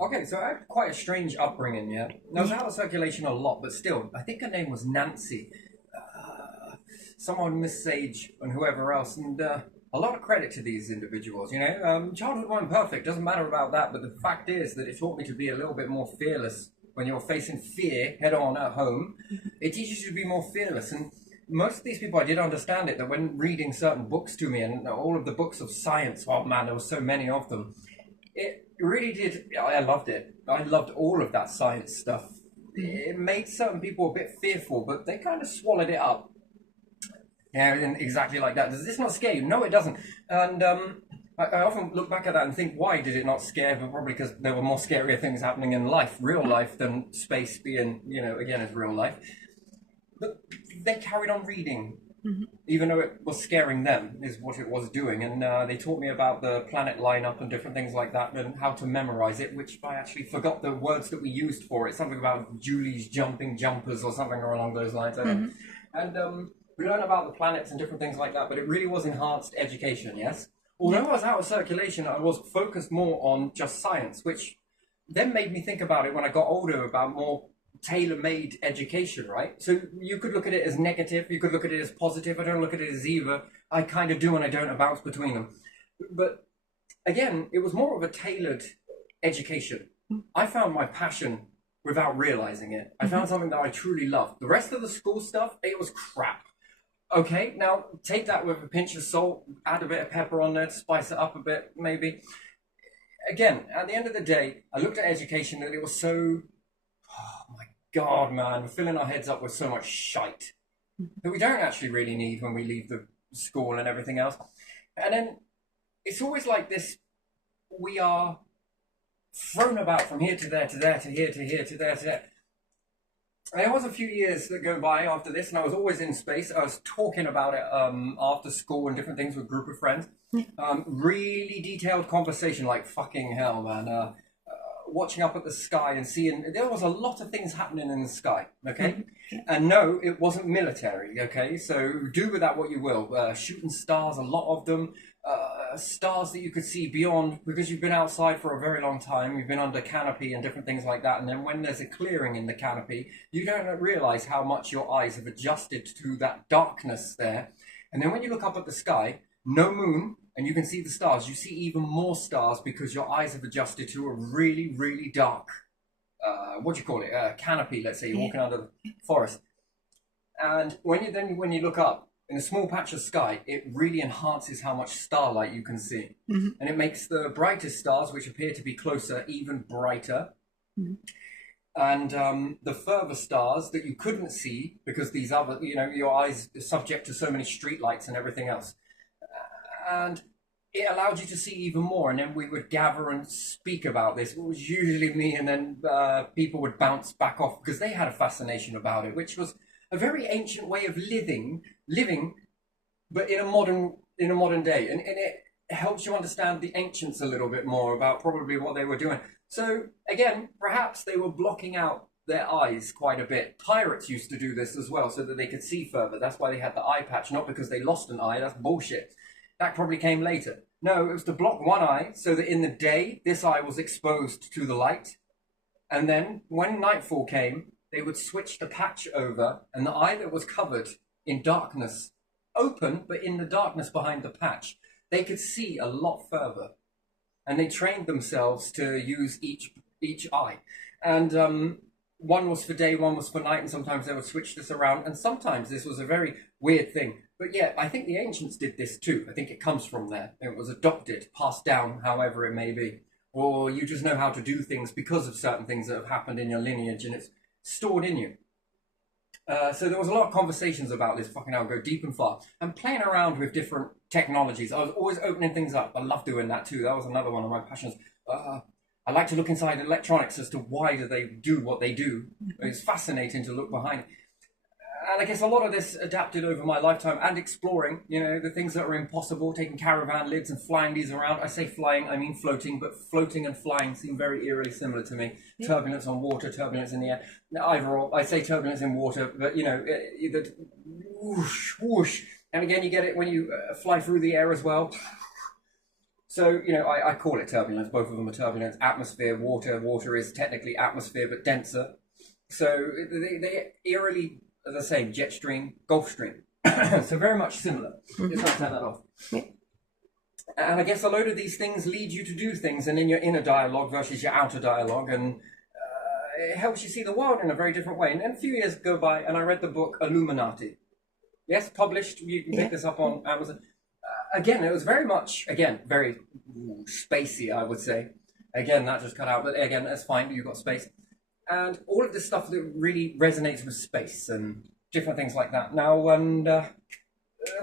Okay, so I had quite a strange upbringing, yeah. I was out of circulation a lot, but still, I think her name was Nancy. Uh, Someone Miss Sage and whoever else, and a lot of credit to these individuals, you know. Childhood wasn't perfect, doesn't matter about that, but the fact is that it taught me to be a little bit more fearless. When you're facing fear head on at home, it teaches you to be more fearless. And most of these people, I did understand it, that when reading certain books to me, and all of the books of science, oh man, there were so many of them, it really did. I loved it. I loved all of that science stuff. It made certain people a bit fearful, but they kind of swallowed it up. Yeah, and exactly like that. Does this not scare you? No, it doesn't. And I often look back at that and think, why did it not scare? But probably because there were more scarier things happening in life, real life, than space being, you know, again, is real life. But they carried on reading, even though it was scaring them, is what it was doing. And they taught me about the planet lineup and different things like that, and how to memorize it, which I actually forgot the words that we used for it. Something about Julie's jumping jumpers or something along those lines. I don't know. And we learned about the planets and different things like that, but it really was enhanced education, yes? Although I was out of circulation, I was focused more on just science, which then made me think about it when I got older about more tailor-made education, right? So you could look at it as negative, you could look at it as positive. I don't look at it as either. I kind of do and I don't, I bounce between them. But again, it was more of a tailored education. I found my passion without realizing it. I found something that I truly loved. The rest of the school stuff, it was crap. Okay, now take that with a pinch of salt, add a bit of pepper on there to spice it up a bit, maybe. Again, at the end of the day, I looked at education and it was so, oh my God, man, we're filling our heads up with so much shite that we don't actually really need when we leave the school and everything else. And then it's always like this, we are thrown about from here to there, to there, to here, to here, to there, to there. And there was a few years that go by after this, and I was always in space. I was talking about it after school and different things with a group of friends. Really detailed conversation, like fucking hell, man. Watching up at the sky and seeing there was a lot of things happening in the sky. Okay, and no, it wasn't military. Okay, so do with that what you will. Shooting stars, a lot of them. Stars that you could see beyond, because you've been outside for a very long time, you've been under canopy and different things like that, and then when there's a clearing in the canopy, you don't realize how much your eyes have adjusted to that darkness there. And then when you look up at the sky, no moon, and you can see the stars, you see even more stars because your eyes have adjusted to a really, really dark, what do you call it, canopy. Let's say you're walking under the forest, and when you look up in a small patch of sky, it really enhances how much starlight you can see. And it makes the brightest stars, which appear to be closer, even brighter. And the further stars that you couldn't see, because these other, you know, your eyes are subject to so many street lights and everything else. And it allowed you to see even more. And then we would gather and speak about this. It was usually me, and then people would bounce back off because they had a fascination about it, which was a very ancient way of living, but in a modern day, and it helps you understand the ancients a little bit more about probably what they were doing. So again, perhaps they were blocking out their eyes quite a bit. Pirates used to do this as well, so that they could see further. That's why they had the eye patch, not because they lost an eye. That's bullshit. That probably came later. No, it was to block one eye so that in the day this eye was exposed to the light, and then when nightfall came, they would switch the patch over, and the eye that was covered in darkness, open, but in the darkness behind the patch, they could see a lot further. And they trained themselves to use each eye. And one was for day, one was for night, and sometimes they would switch this around. And sometimes this was a very weird thing. But yeah, I think the ancients did this too. I think it comes from there. It was adopted, passed down, however it may be. Or you just know how to do things because of certain things that have happened in your lineage, and it's stored in you. So there was a lot of conversations about this. Fucking hell, go deep and far. And playing around with different technologies. I was always opening things up. I love doing that too. That was another one of my passions. I like to look inside electronics as to why do they do what they do. It's fascinating to look behind. And I guess a lot of this adapted over my lifetime, and exploring, you know, the things that are impossible, taking caravan lids and flying these around. I say flying, I mean floating, but floating and flying seem very eerily similar to me. Yeah. Turbulence on water, turbulence in the air. Either or, I say turbulence in water, but you know, the whoosh, whoosh. And again, you get it when you fly through the air as well. So, I call it turbulence. Both of them are turbulence. Atmosphere, water. Water is technically atmosphere, but denser. So they eerily are the same. Jet stream, Gulf Stream. So very much similar. Just want to turn that off. Yeah. And I guess a load of these things lead you to do things, and in your inner dialogue versus your outer dialogue, and it helps you see the world in a very different way. And then a few years go by, and I read the book Illuminati. Yes, published. You can pick this up on Amazon. Again, it was very much, very spacey, I would say. Again, that just cut out, but again, that's fine. You've got space. And all of this stuff that really resonates with space and different things like that. Now, and that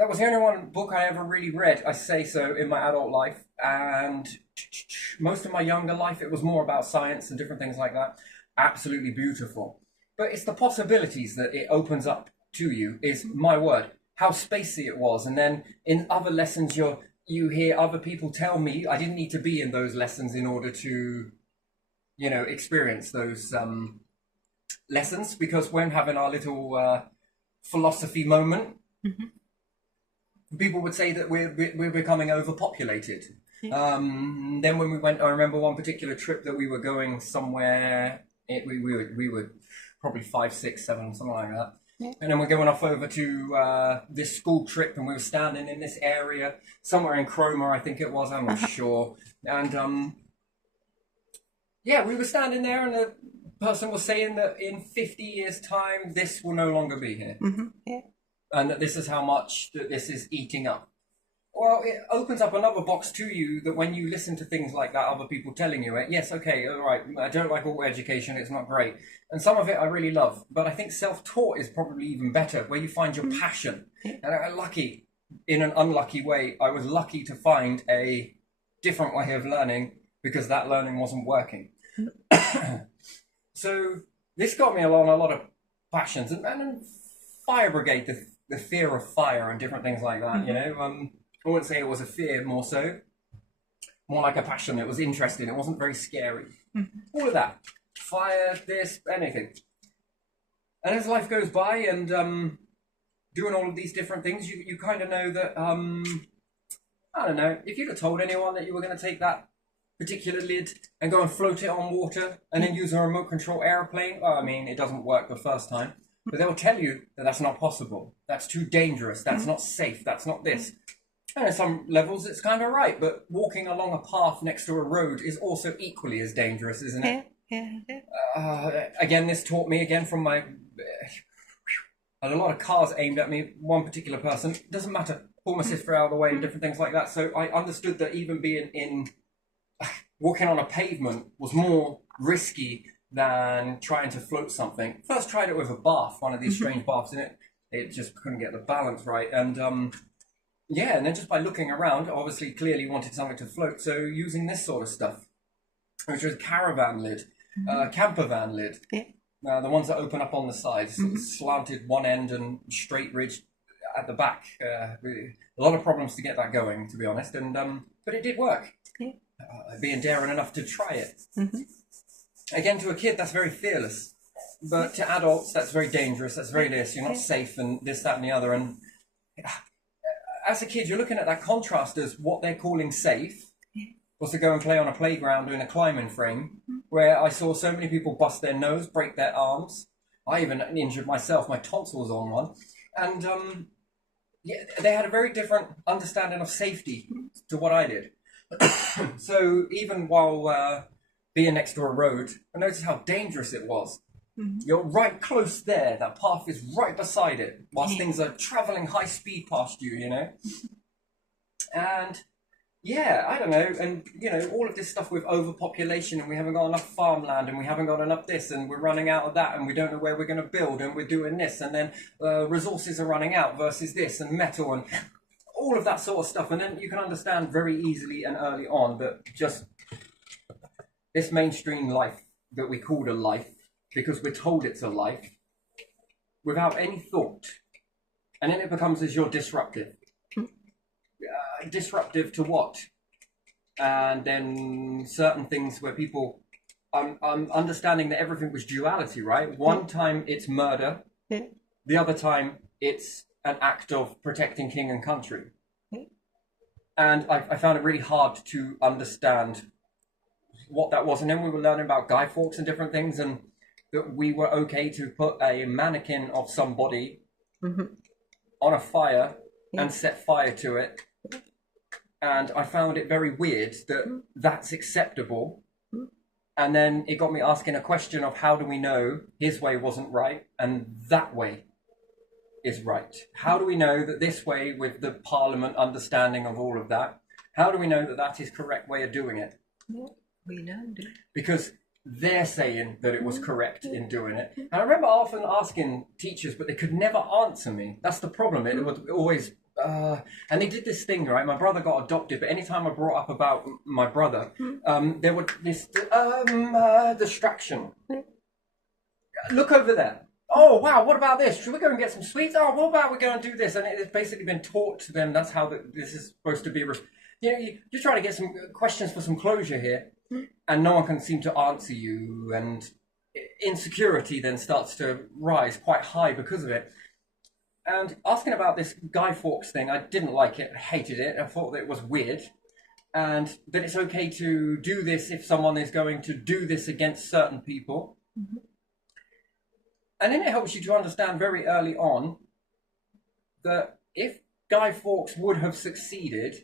was the only one book I ever really read, I say so, in my adult life. And most of my younger life, it was more about science and different things like that. Absolutely beautiful. But it's the possibilities that it opens up to you, is my word. How spacey it was. And then in other lessons, you hear other people tell me I didn't need to be in those lessons in order to, experience those lessons. Because when having our little philosophy moment, people would say that we're becoming overpopulated. Then when we went, I remember one particular trip that we were going somewhere. We were probably 5, 6, 7, something like that. Yeah. And then we're going off over to this school trip, and we were standing in this area, somewhere in Cromer, I think it was, I'm not sure. And we were standing there, and the person was saying that in 50 years' time, this will no longer be here. Yeah. And that this is how much that this is eating up. Well, it opens up another box to you that when you listen to things like that, other people telling you it, yes, okay, all right, I don't like all education, it's not great. And some of it I really love, but I think self-taught is probably even better, where you find your passion. And I'm lucky, in an unlucky way, I was lucky to find a different way of learning because that learning wasn't working. So this got me along a lot of passions. And Fire Brigade, the fear of fire and different things like that, I wouldn't say it was a fear, more like a passion. It was interesting. It wasn't very scary. All of that. Fire, this, anything. And as life goes by and doing all of these different things, you kind of know that, I don't know, if you'd have told anyone that you were going to take that particular lid and go and float it on water and then use a remote control airplane, well, I mean, it doesn't work the first time. But they'll tell you that that's not possible. That's too dangerous. That's not safe. That's not this. And at some levels, it's kind of right, but walking along a path next to a road is also equally as dangerous, isn't it? Yeah. Again, this taught me, from my... I had a lot of cars aimed at me, one particular person. Doesn't matter, pull my sister out of the way and different things like that. So I understood that even being walking on a pavement was more risky than trying to float something. First tried it with a bath, one of these strange baths in it. It just couldn't get the balance right. And and then just by looking around, obviously clearly wanted something to float. So using this sort of stuff, which was caravan lid, camper van lid. Yeah. The ones that open up on the sides, slanted one end and straight ridged at the back. A lot of problems to get that going, to be honest. And but it did work. Yeah. Being daring enough to try it. Again, to a kid, that's very fearless. But to adults, that's very dangerous. That's very this. You're not safe and this, that, and the other. And as a kid, you're looking at that contrast as what they're calling safe was to go and play on a playground doing a climbing frame, where I saw so many people bust their nose, break their arms. I even injured myself. My tonsils on one. And they had a very different understanding of safety to what I did. So even while being next to a road, I noticed how dangerous it was. You're right close there. That path is right beside it, whilst things are traveling high speed past you, And I don't know. And, all of this stuff with overpopulation, and we haven't got enough farmland, and we haven't got enough this, and we're running out of that, and we don't know where we're going to build, and we're doing this, and then resources are running out versus this, and metal, and all of that sort of stuff. And then you can understand very easily and early on that just this mainstream life that we called a life, because we're told it's a life, without any thought. And then it becomes as you're disruptive. Disruptive to what? And then certain things where people... I'm understanding that everything was duality, right? One time it's murder. The other time it's an act of protecting king and country. And I found it really hard to understand what that was. And then we were learning about Guy Fawkes and different things, and that we were okay to put a mannequin of somebody on a fire and set fire to it. And I found it very weird that that's acceptable. And then it got me asking a question of how do we know his way wasn't right and that way is right? How do we know that this way, with the Parliament understanding of all of that, how do we know that that is correct way of doing it? We don't do. Because they're saying that it was correct in doing it. And I remember often asking teachers, but they could never answer me. That's the problem. It was always... and they did this thing, right? My brother got adopted, but anytime I brought up about my brother, there was this distraction. Look over there. Oh, wow, what about this? Should we go and get some sweets? Oh, what about we go and do this? And it's basically been taught to them. That's how this is supposed to be. You know, you're trying to get some questions for some closure here, and no one can seem to answer you. And insecurity then starts to rise quite high because of it. And asking about this Guy Fawkes thing, I didn't like it, I hated it, I thought that it was weird. And that it's okay to do this if someone is going to do this against certain people. And then it helps you to understand very early on that if Guy Fawkes would have succeeded,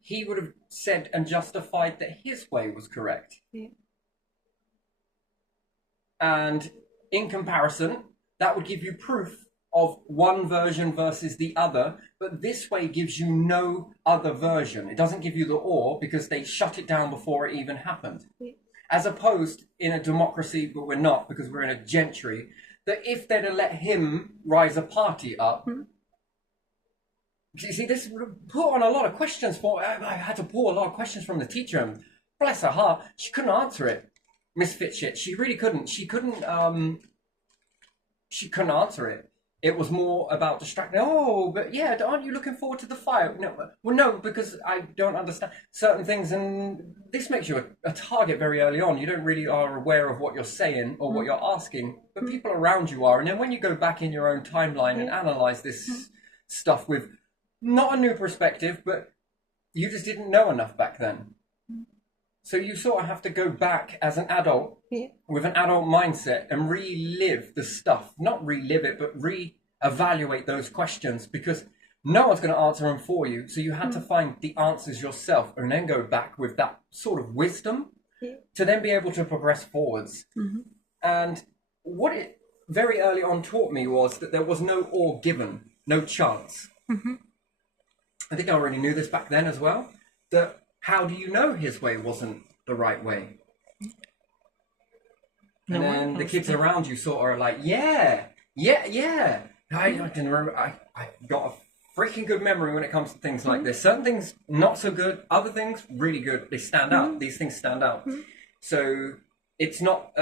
he would have said and justified that his way was correct. And in comparison, that would give you proof of one version versus the other, but this way gives you no other version. It doesn't give you the or because they shut it down before it even happened. As opposed in a democracy, but we're not because we're in a gentry, that if they'd have let him rise a party up, you see, this put on a lot of questions for, I had to pull a lot of questions from the teacher, and bless her heart, she couldn't answer it. Miss Fitchett, she really couldn't. She couldn't answer it. It was more about distracting. Oh, but yeah, aren't you looking forward to the fire? No, well, no, because I don't understand certain things, and this makes you a target very early on. You don't really are aware of what you're saying or what you're asking, but people around you are. And then when you go back in your own timeline and analyze this stuff with not a new perspective, but you just didn't know enough back then. So you sort of have to go back as an adult with an adult mindset and relive the stuff. Not relive it, but re-evaluate those questions, because no one's going to answer them for you. So you had to find the answers yourself and then go back with that sort of wisdom to then be able to progress forwards. And what it very early on taught me was that there was no or given, no chance. I think I already knew this back then as well, that how do you know his way wasn't the right way? And then the kids around you sort of are like, yeah. I can remember, I got a freaking good memory when it comes to things like this. Certain things not so good, other things really good. They stand out. These things stand out. So it's not,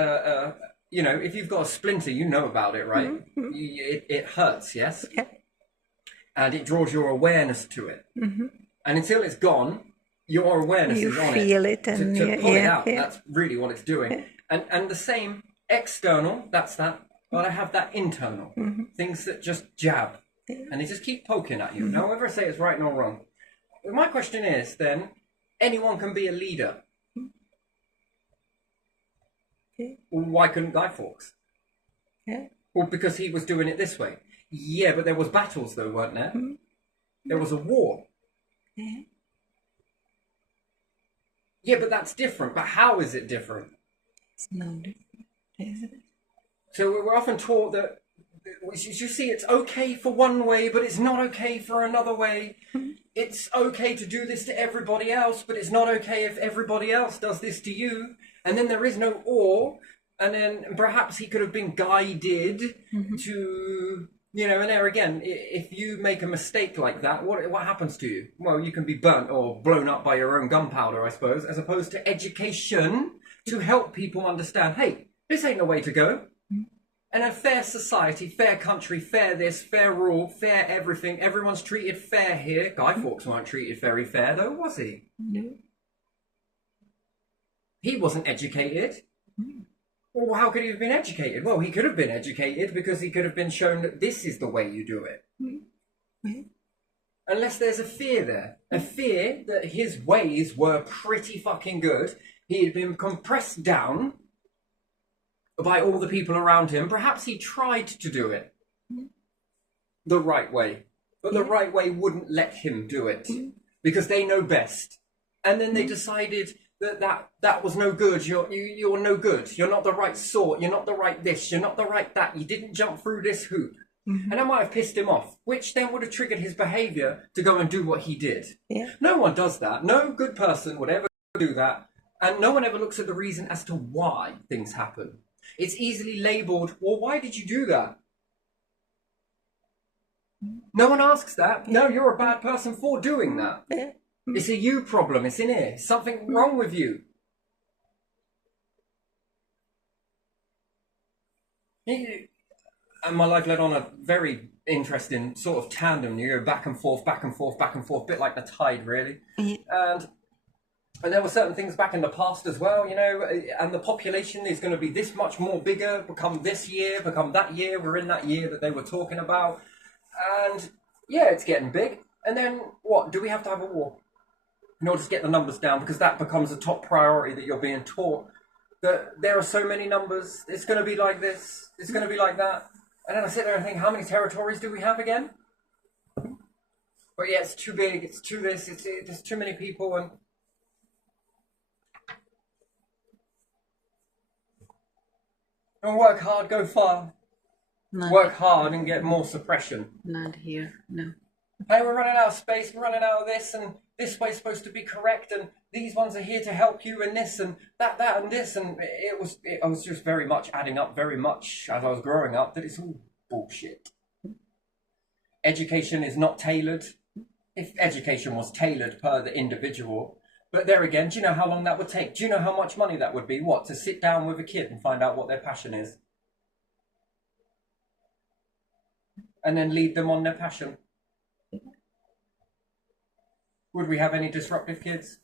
you know, if you've got a splinter, you know about it, right? It hurts, yes? And it draws your awareness to it. And until it's gone, your awareness is on it. You feel it and to pull it out, that's really what it's doing. And the same external, that's that, but I have that internal. Things that just jab. And they just keep poking at you. Now, whether I say it's right nor wrong. But my question is then, anyone can be a leader. Why couldn't Guy Fawkes? Well, because he was doing it this way. Yeah, but there was battles though, weren't there? There was a war. Yeah, but that's different. But how is it different? It's no different, isn't it? So we're often taught that, you see, it's okay for one way, but it's not okay for another way. It's okay to do this to everybody else, but it's not okay if everybody else does this to you. And then there is no or. And then perhaps he could have been guided to... You know, and there again, if you make a mistake like that, what happens to you? Well, you can be burnt or blown up by your own gunpowder, I suppose, as opposed to education to help people understand, hey, this ain't the way to go. And a fair society, fair country, fair this, fair rule, fair everything, everyone's treated fair here. Guy Fawkes weren't treated very fair, though, was he? No. He wasn't educated. Well, how could he have been educated? Well, he could have been educated because he could have been shown that this is the way you do it. unless there's a fear there. A fear that his ways were pretty fucking good. He had been compressed down by all the people around him. Perhaps he tried to do it the right way, but the right way wouldn't let him do it because they know best. And then they decided that was no good. You're no good. You're not the right sort. You're not the right this. You're not the right that. You didn't jump through this hoop. And that might have pissed him off, which then would have triggered his behaviour to go and do what he did. Yeah. No one does that. No good person would ever do that. And no one ever looks at the reason as to why things happen. It's easily labelled, well, why did you do that? No one asks that. No, you're a bad person for doing that. Yeah. It's a you problem. It's in here. Something wrong with you. And my life led on a very interesting sort of tandem. You go back and forth, back and forth, back and forth, a bit like the tide, really. And there were certain things back in the past as well, you know, and the population is going to be this much more bigger, become this year, become that year. We're in that year that they were talking about. And yeah, it's getting big. And then what? Do we have to have a war in order to get the numbers down? Because that becomes a top priority that you're being taught. That there are so many numbers. It's going to be like this. It's going to be like that. And then I sit there and think, how many territories do we have again? But yeah, it's too big. It's too this. There's too many people. And work hard, go far. Work hard and get more suppression. Not here, no. Hey, we're running out of space, we're running out of this, and this way's supposed to be correct, and these ones are here to help you, and this, and that, and this, and I was just very much adding up very much as I was growing up that it's all bullshit. Education is not tailored. If education was tailored per the individual, but there again, do you know how long that would take? Do you know how much money that would be? What, to sit down with a kid and find out what their passion is? And then lead them on their passion? Would we have any disruptive kids?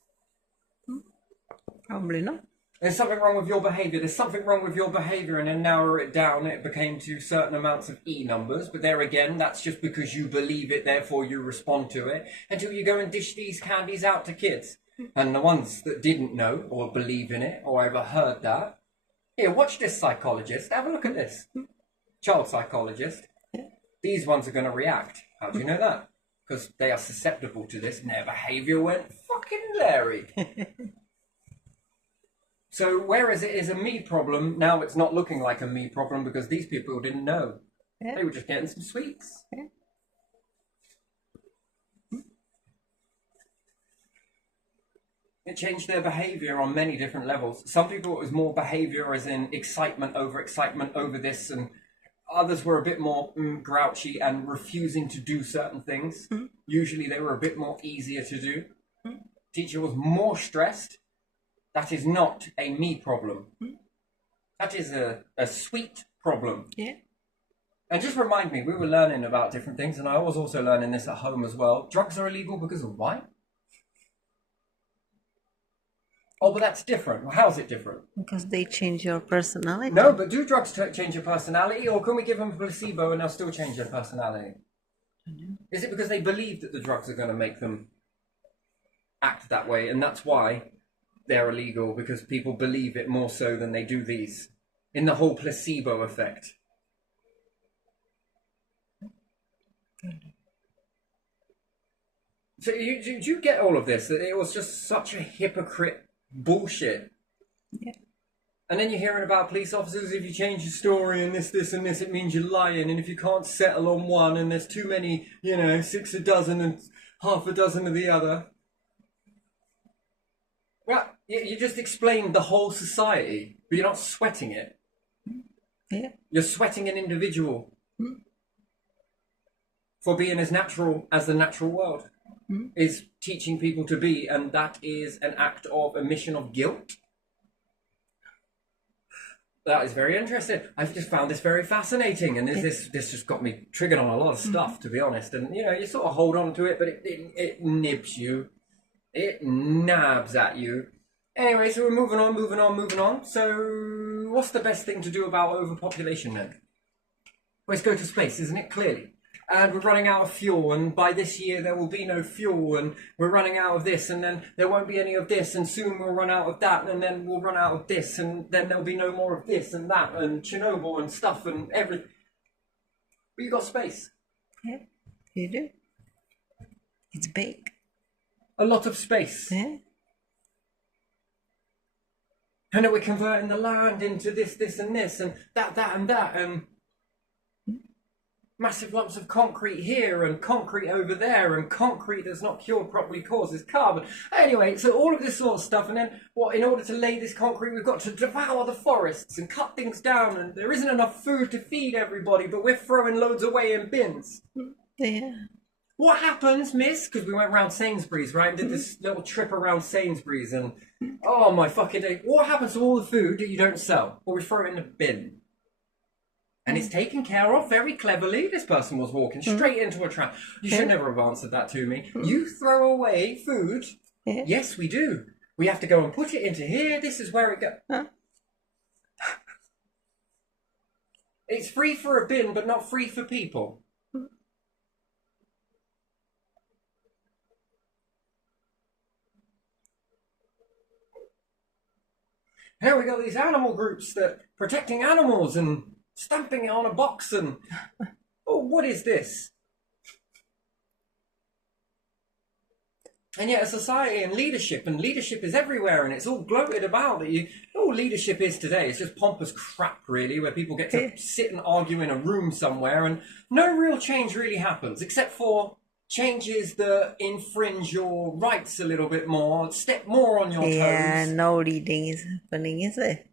Probably not. There's something wrong with your behaviour. There's something wrong with your behaviour, and then narrow it down. It became to certain amounts of E numbers. But there again, that's just because you believe it, therefore you respond to it. Until you go and dish these candies out to kids. And the ones that didn't know or believe in it or ever heard that, here, watch this psychologist. Have a look at this. Child psychologist. These ones are going to react. How do you know that? Because they are susceptible to this and their behaviour went fucking Larry. So whereas it is a me problem, now it's not looking like a me problem because these people didn't know. Yeah. They were just getting some sweets. Yeah. It changed their behaviour on many different levels. Some people, it was more behaviour as in excitement over this, and others were a bit more grouchy and refusing to do certain things. Usually they were a bit more easier to do. Teacher was more stressed. That is not a me problem. That is a sweet problem. Yeah. And just remind me, we were learning about different things, and I was also learning this at home as well. Drugs are illegal because of why? Oh, but that's different. Well, how's it different? Because they change your personality. No, but do drugs change your personality, or can we give them a placebo and they'll still change their personality? Is it because they believe that the drugs are going to make them act that way, and that's why they're illegal, because people believe it more so than they do these, in the whole placebo effect? So do you get all of this? That it was just such a hypocrite bullshit. Yeah. And then you're hearing about police officers, if you change your story and this and this, it means you're lying. And if you can't settle on one and there's too many, 6 a dozen and half a dozen of the other. Well, you just explained the whole society, but you're not sweating it. Yeah. You're sweating an individual for being as natural as the natural world is teaching people to be, and that is an act of admission of guilt. That is very interesting. I've just found this very fascinating, and this just got me triggered on a lot of stuff, to be honest. And you sort of hold on to it, but it nibs you, it nabs at you. Anyway, so we're moving on. So, what's the best thing to do about overpopulation then? Well, it's go to space, isn't it? Clearly. and we're running out of fuel, and by this year there will be no fuel, and we're running out of this, and then there won't be any of this, and soon we'll run out of that, and then we'll run out of this, and then there'll be no more of this and that, and Chernobyl and stuff and everything. But you got space. Yeah, you do. It's big. A lot of space. Yeah. And then we're converting the land into this, and this, and that, and that, and massive lumps of concrete here, and concrete over there, and concrete that's not cured properly causes carbon. Anyway, so all of this sort of stuff, and then what? In order to lay this concrete, we've got to devour the forests and cut things down, and there isn't enough food to feed everybody, but we're throwing loads away in bins. Yeah. What happens, miss? Because we went round Sainsbury's, right? Did this little trip around Sainsbury's, and oh my fucking day. What happens to all the food that you don't sell? Well, we throw it in the bin. And it's taken care of very cleverly. This person was walking straight into a trap. You should never have answered that to me. You throw away food? Yeah. Yes, we do. We have to go and put it into here. This is where it goes. Huh? It's free for a bin, but not free for people. Here we got these animal groups that protecting animals and stamping it on a box and oh, what is this? And yet a society and leadership is everywhere, and it's all gloated about that all leadership is today. It's just pompous crap, really, where people get to sit and argue in a room somewhere and no real change really happens, except for changes that infringe your rights a little bit more, step more on your toes. Yeah, no reading is happening, is it?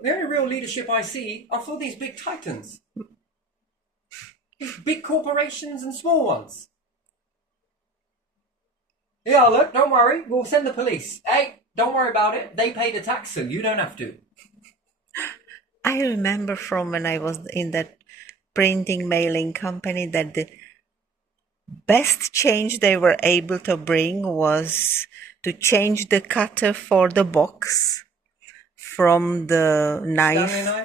The only real leadership I see are for these big titans. Big corporations and small ones. Yeah, look, don't worry, we'll send the police. Hey, don't worry about it. They pay the tax, so you don't have to. I remember from when I was in that printing mailing company that the best change they were able to bring was to change the cutter for the box from the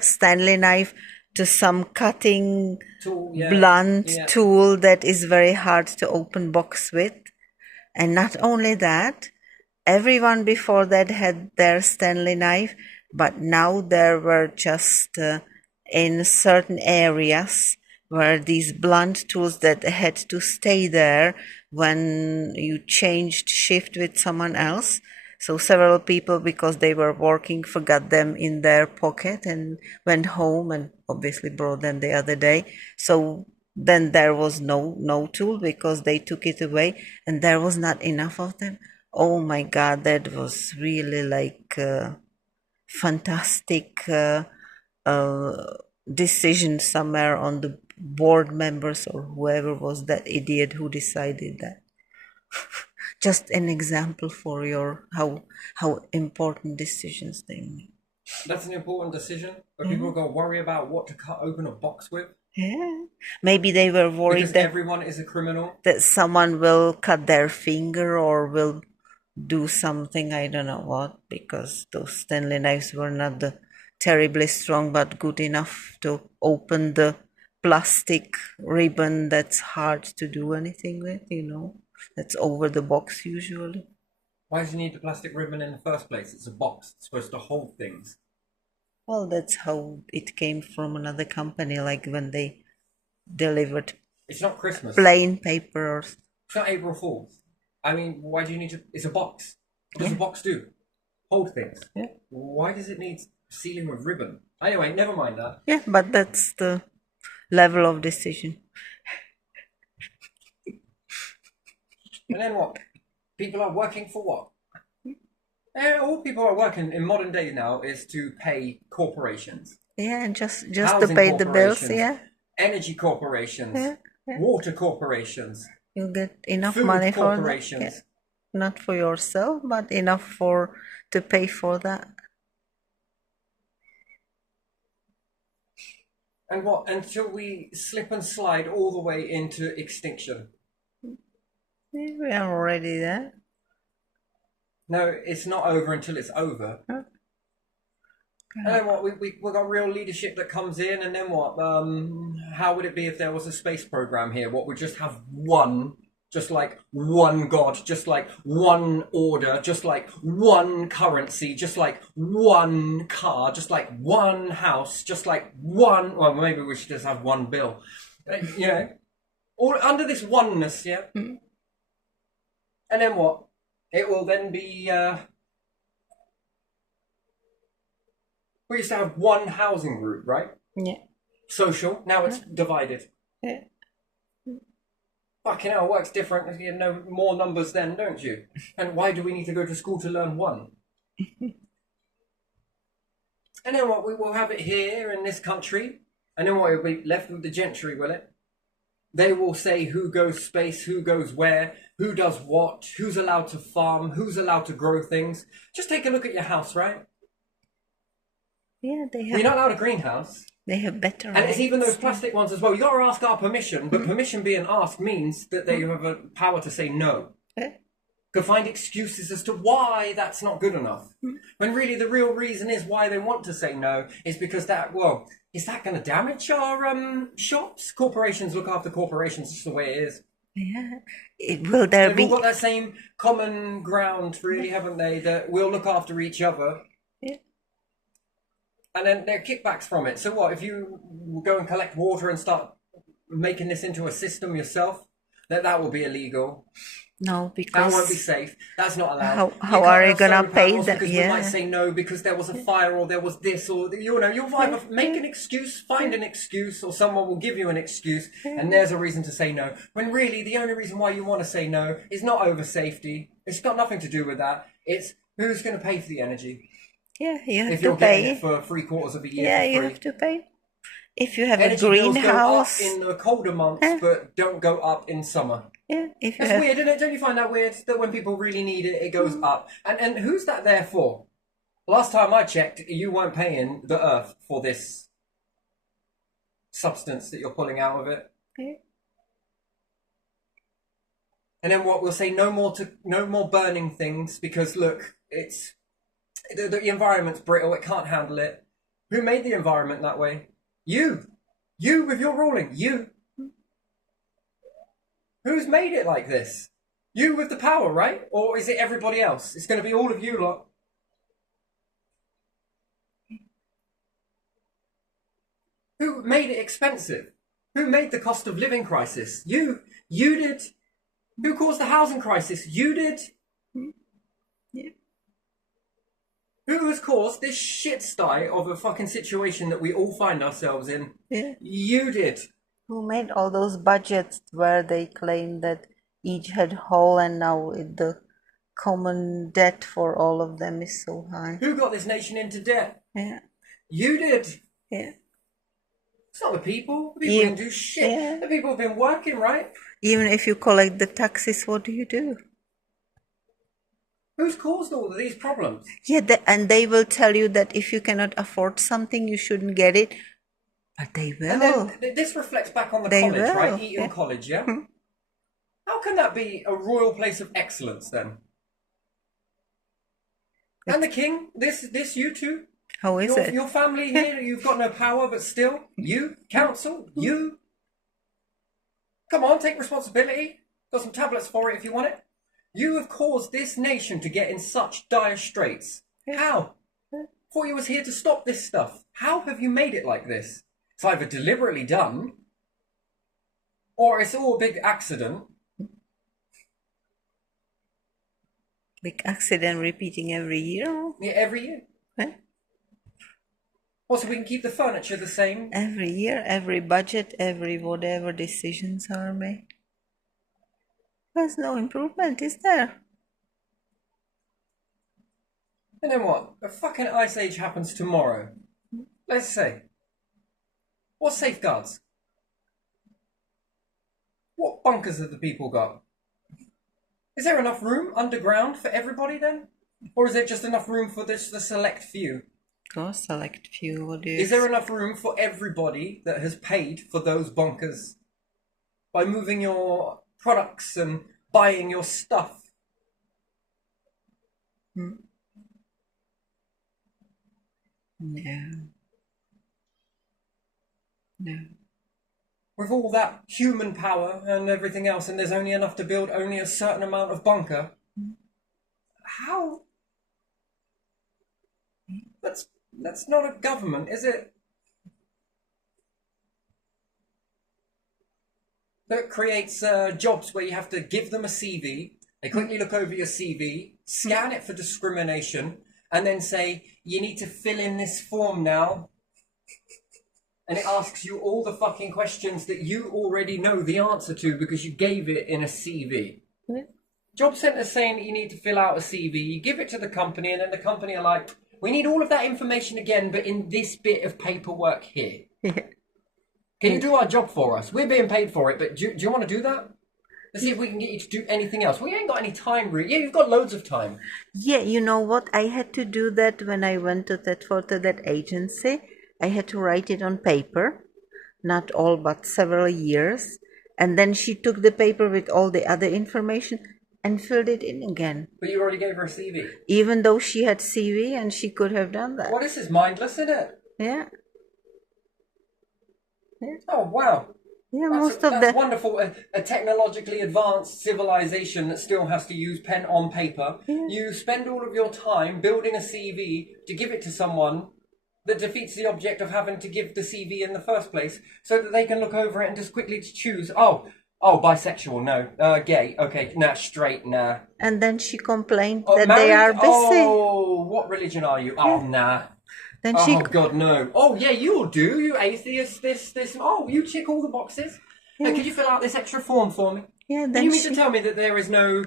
Stanley knife to some cutting Tool, blunt tool that is very hard to open box with. And not only that, everyone before that had their Stanley knife, but now there were just in certain areas where these blunt tools that had to stay there when you changed shift with someone else. So several people, because they were working, forgot them in their pocket and went home and obviously brought them the other day. So then there was no tool because they took it away and there was not enough of them. Oh my God, that was really like fantastic decision somewhere on the board members or whoever was that idiot who decided that. Just an example for your how important decisions they make. That's an important decision, but people go worry about what to cut open a box with. Yeah, maybe they were worried because that everyone is a criminal. That someone will cut their finger or will do something, I don't know what, because those Stanley knives were not terribly strong, but good enough to open the plastic ribbon that's hard to do anything with, that's over the box usually. Why do you need the plastic ribbon in the first place? It's a box. It's supposed to hold things. Well, that's how it came from another company, like when they delivered It's not Christmas. plain paper or... It's not April Fool's. I mean, why do you need to... It's a box. What does a box do? Hold things. Yeah. Why does it need sealing with ribbon? Anyway, never mind that. Yeah, but that's the level of decision. And then what? People are working for what? All people are working in modern day now is to pay corporations. Yeah, and just Housing to pay the bills, corporations, yeah. Energy corporations, Yeah. water corporations, You get enough food money for that. corporations. Yeah. Not for yourself, but enough to pay for that. And what? Until we slip and slide all the way into extinction. Yeah, we are already there. No, it's not over until it's over. Huh? And then what? We got real leadership that comes in, and then what? How would it be if there was a space program here? What would just have one, just like one god, just like one order, just like one currency, just like one car, just like one house, just like one. Well, maybe we should just have one bill. You know, all under this oneness, yeah. Mm. And then what? It will then be. We used to have one housing group, right? Yeah. Social. Now it's divided. Yeah. Fucking hell, it works different. You know more numbers then, don't you? And why do we need to go to school to learn one? And then what? We will have it here in this country. And then what? It'll be left with the gentry, will it? They will say who goes space, who goes where, who does what, who's allowed to farm, who's allowed to grow things. Just take a look at your house, right? Yeah, they You're have. not allowed a greenhouse. They have better. And it's even those rights. plastic ones as well. You got to ask our permission, but permission being asked means that they have a power to say no. Yeah. Could find excuses as to why that's not good enough. When really the real reason is why they want to say no is because that, well, is that going to damage our shops? Corporations look after corporations, just the way it is. Yeah. Will there They've be? all got that same common ground, really, haven't they? That we'll look after each other. Yeah. And then there are kickbacks from it. So what, if you go and collect water and start making this into a system yourself, that will be illegal. No, That because won't be safe. That's not allowed. How You are can't you have gonna solar pay panels that? because we Yeah. might say no because there was a fire or there was this or you know you'll either make an excuse, find an excuse, or someone will give you an excuse, and there's a reason to say no. When really the only reason why you want to say no is not over safety. It's got nothing to do with that. It's who's going to pay for the energy yeah, you have if to you're getting it pay. for 3/4 of a year Yeah, for you free. have to pay. If you have a Energy bills go up greenhouse, in the colder months, but don't go up in summer. yeah, if you That's have, weird, isn't it? Don't you find that weird that when people really need it, it goes up? And who's that there for? Last time I checked, you weren't paying the earth for this substance that you're pulling out of it. yeah, And then what we'll say, no more burning things because look, it's the environment's brittle, it can't handle it. Who made the environment that way? You with your ruling, you. Who's made it like this? You with the power, right? Or is it everybody else? It's going to be all of you lot. Who made it expensive? Who made the cost of living crisis? You. You did. Who caused the housing crisis? You did. yeah. Who has caused this shit sty of a fucking situation that we all find ourselves in? Yeah. You did. Who made all those budgets where they claim that each had whole and now the common debt for all of them is so high? Who got this nation into debt? Yeah, You did. yeah. It's not the people. The people Yeah. didn't do shit. Yeah. The people have been working, right? Even if you collect the taxes, what do you do? Who's caused all of these problems? Yeah, and they will tell you that if you cannot afford something, you shouldn't get it. But they will. And then this reflects back on the They college, will, right? Eton yeah. College, yeah? How can that be a royal place of excellence then? And the king, this you two, How is it? your family here, you've got no power, but still, you, council, you. Come on, take responsibility. Got some tablets for it if you want it. You have caused this nation to get in such dire straits. How? Thought you was here to stop this stuff. How have you made it like this? It's either deliberately done, or it's all a big accident. Big accident repeating every year? Yeah, every year. Huh? Also, we can keep the furniture the same. Every year, every budget, every whatever decisions are made. There's no improvement, is there? And then what? A fucking ice age happens tomorrow. Let's say. What safeguards? What bunkers have the people got? Is there enough room underground for everybody then? Or is it just enough room for the select few? Go select few. What do you Is there enough room for everybody that has paid for those bunkers by moving your products and buying your stuff? No. No. With all that human power and everything else, and there's only enough to build only a certain amount of bunker. How? That's not a government, is it? That creates jobs where you have to give them a CV. They quickly look over your CV, scan it for discrimination, and then say, you need to fill in this form now. And it asks you all the fucking questions that you already know the answer to because you gave it in a CV. Yeah. Job centre's saying that you need to fill out a CV, you give it to the company, and then the company are like, we need all of that information again, but in this bit of paperwork here. Yeah. Can you do our job for us? We're being paid for it, but do you want to do that? Let's see if we can get you to do anything else. We ain't got any time, really. Yeah, you've got loads of time. Yeah, you know what? I had to do that when I went to that agency. I had to write it on paper, not all, but several years. And then she took the paper with all the other information and filled it in again. But you already gave her a CV. Even though she had CV and she could have done that. Well, this is mindless, isn't it? Yeah. Oh, wow. Yeah, That's wonderful. A technologically advanced civilization that still has to use pen on paper. Yeah. You spend all of your time building a CV to give it to someone that defeats the object of having to give the CV in the first place, so that they can look over it and just quickly choose, oh, bisexual, no. Gay, okay, nah, straight, nah. And then she complained Oh, that married? they are busy. Oh, what religion are you? Oh, nah. Then Oh, she God, no. Oh, yeah, you'll do. You atheist, this. Oh, you tick all the boxes. Yeah. Hey, could you fill out this extra form for me? Yeah, And then you mean to tell me that there is no,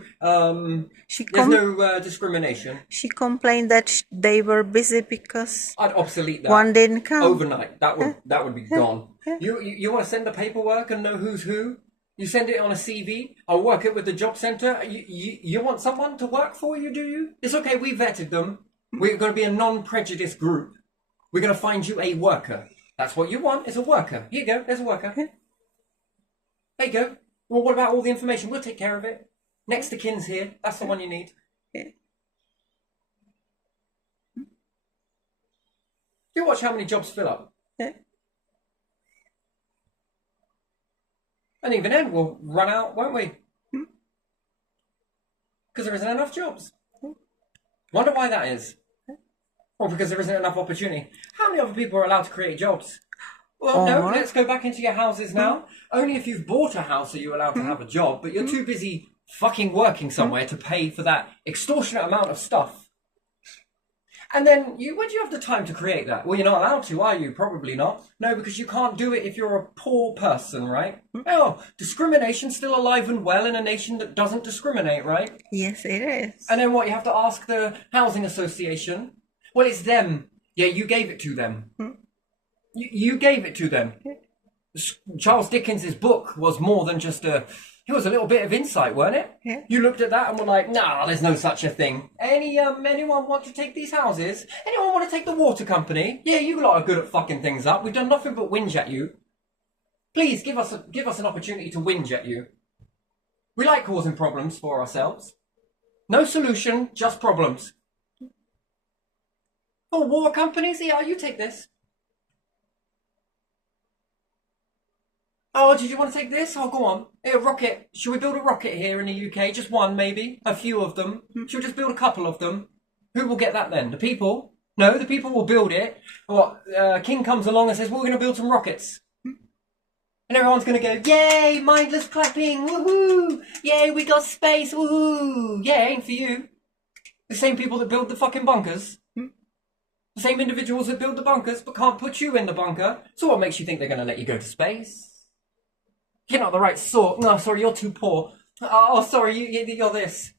discrimination? She complained that they were busy because I'd obsolete that. one didn't come. Overnight. That would be gone. Yeah. You want to send the paperwork and know who's who? You send it on a CV. I'll work it with the job centre. You want someone to work for you, do you? It's okay. We vetted them. We're going to be a non-prejudice group. We're going to find you a worker. That's what you want, is a worker. Here you go. There's a worker. Yeah. There you go. Well, what about all the information? We'll take care of it. Next of kin's here. That's the one you need. Yeah. You watch how many jobs fill up. Yeah. And even then, we'll run out, won't we? Because there isn't enough jobs. Wonder why that is. Or because there isn't enough opportunity. How many other people are allowed to create jobs? Well, no, let's go back into your houses now. Only if you've bought a house are you allowed to have a job, but you're too busy fucking working somewhere to pay for that extortionate amount of stuff. And then, where do you have the time to create that? Well, you're not allowed to, are you? Probably not. No, because you can't do it if you're a poor person, right? Oh, discrimination's still alive and well in a nation that doesn't discriminate, right? Yes, it is. And then what, you have to ask the housing association? Well, it's them. Yeah, you gave it to them. You gave it to them. Charles Dickens' book was more than just it was a little bit of insight, weren't it? Yeah. You looked at that and were like, nah, there's no such a thing. Anyone want to take these houses? Anyone want to take the water company? Yeah, you lot are good at fucking things up. We've done nothing but whinge at you. Please give us an opportunity to whinge at you. We like causing problems for ourselves. No solution, just problems. Oh, water companies? Yeah, you take this. Oh, did you want to take this? Oh, go on. Hey, a rocket. Should we build a rocket here in the UK? Just one, maybe? A few of them? Should we just build a couple of them? Who will get that then? The people? No, the people will build it. What? King comes along and says, well, we're going to build some rockets. And everyone's going to go, yay, mindless clapping, woohoo! Yay, we got space, woohoo! Yeah, ain't for you. The same people that build the fucking bunkers. The same individuals that build the bunkers but can't put you in the bunker. So what makes you think they're going to let you go to space? You're not the right sort. No, sorry, you're too poor. Oh, sorry, you're this.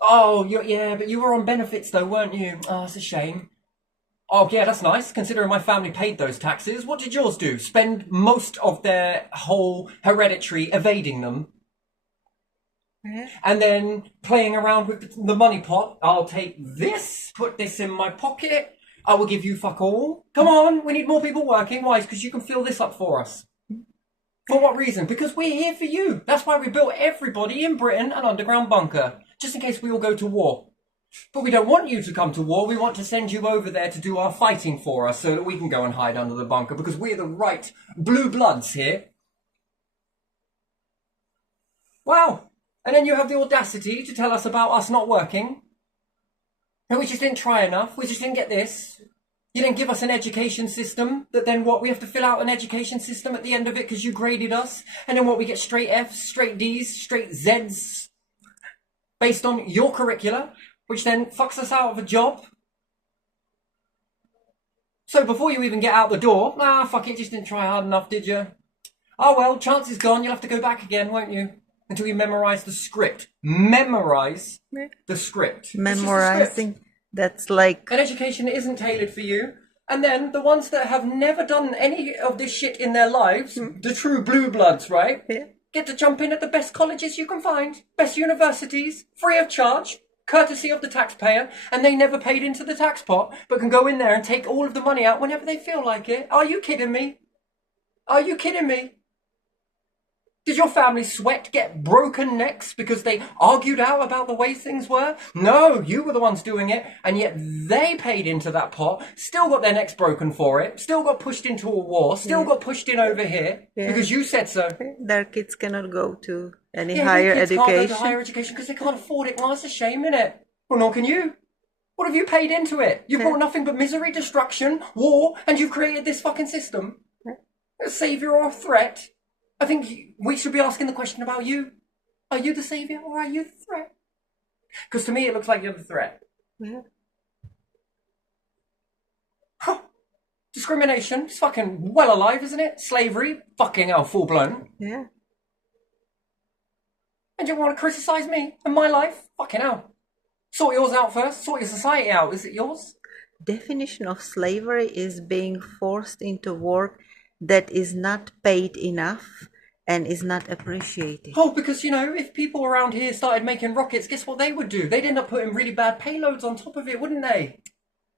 Oh, yeah, but you were on benefits though, weren't you? Oh, it's a shame. Oh, yeah, that's nice, considering my family paid those taxes. What did yours do? Spend most of their whole hereditary evading them? Yeah. And then playing around with the money pot. I'll take this, put this in my pocket. I will give you fuck all. Come on, we need more people working. Why? Because you can fill this up for us. For what reason? Because we're here for you. That's why we built everybody in Britain an underground bunker. Just in case we all go to war. But we don't want you to come to war. We want to send you over there to do our fighting for us so that we can go and hide under the bunker because we're the right blue bloods here. Wow. And then you have the audacity to tell us about us not working. And we just didn't try enough. We just didn't get this. You didn't give us an education system that then what? We have to fill out an education system at the end of it because you graded us. And then what? We get straight Fs, straight Ds, straight Zs based on your curricula, which then fucks us out of a job. So before you even get out the door, fuck it, just didn't try hard enough, did you? Oh well, chance is gone. You'll have to go back again, won't you? Until you memorize the script. Memorize the script. Memorizing. That's like... An education isn't tailored for you. And then the ones that have never done any of this shit in their lives, the true blue bloods, right? Yeah. Get to jump in at the best colleges you can find, best universities, free of charge, courtesy of the taxpayer, and they never paid into the tax pot, but can go in there and take all of the money out whenever they feel like it. Are you kidding me? Are you kidding me? Did your family sweat get broken necks because they argued out about the way things were? No, you were the ones doing it, and yet they paid into that pot, still got their necks broken for it, still got pushed into a war, still got pushed in over here, because you said so. Their kids cannot go to any Yeah, higher your kids education. can't go to higher education because they can't afford it. Well, that's a shame, innit? Well, nor can you. What have you paid into it? You've brought nothing but misery, destruction, war, and you've created this fucking system. A savior or a threat? I think we should be asking the question about you. Are you the savior or are you the threat? Because to me, it looks like you're the threat. Yeah. Huh. Discrimination. It's fucking well alive, isn't it? Slavery. Fucking hell, full blown. Yeah. And you want to criticize me and my life? Fucking hell. Sort yours out first. Sort your society out. Is it yours? Definition of slavery is being forced into work that is not paid enough and is not appreciated. Oh, because, you know, if people around here started making rockets, guess what they would do? They'd end up putting really bad payloads on top of it, wouldn't they?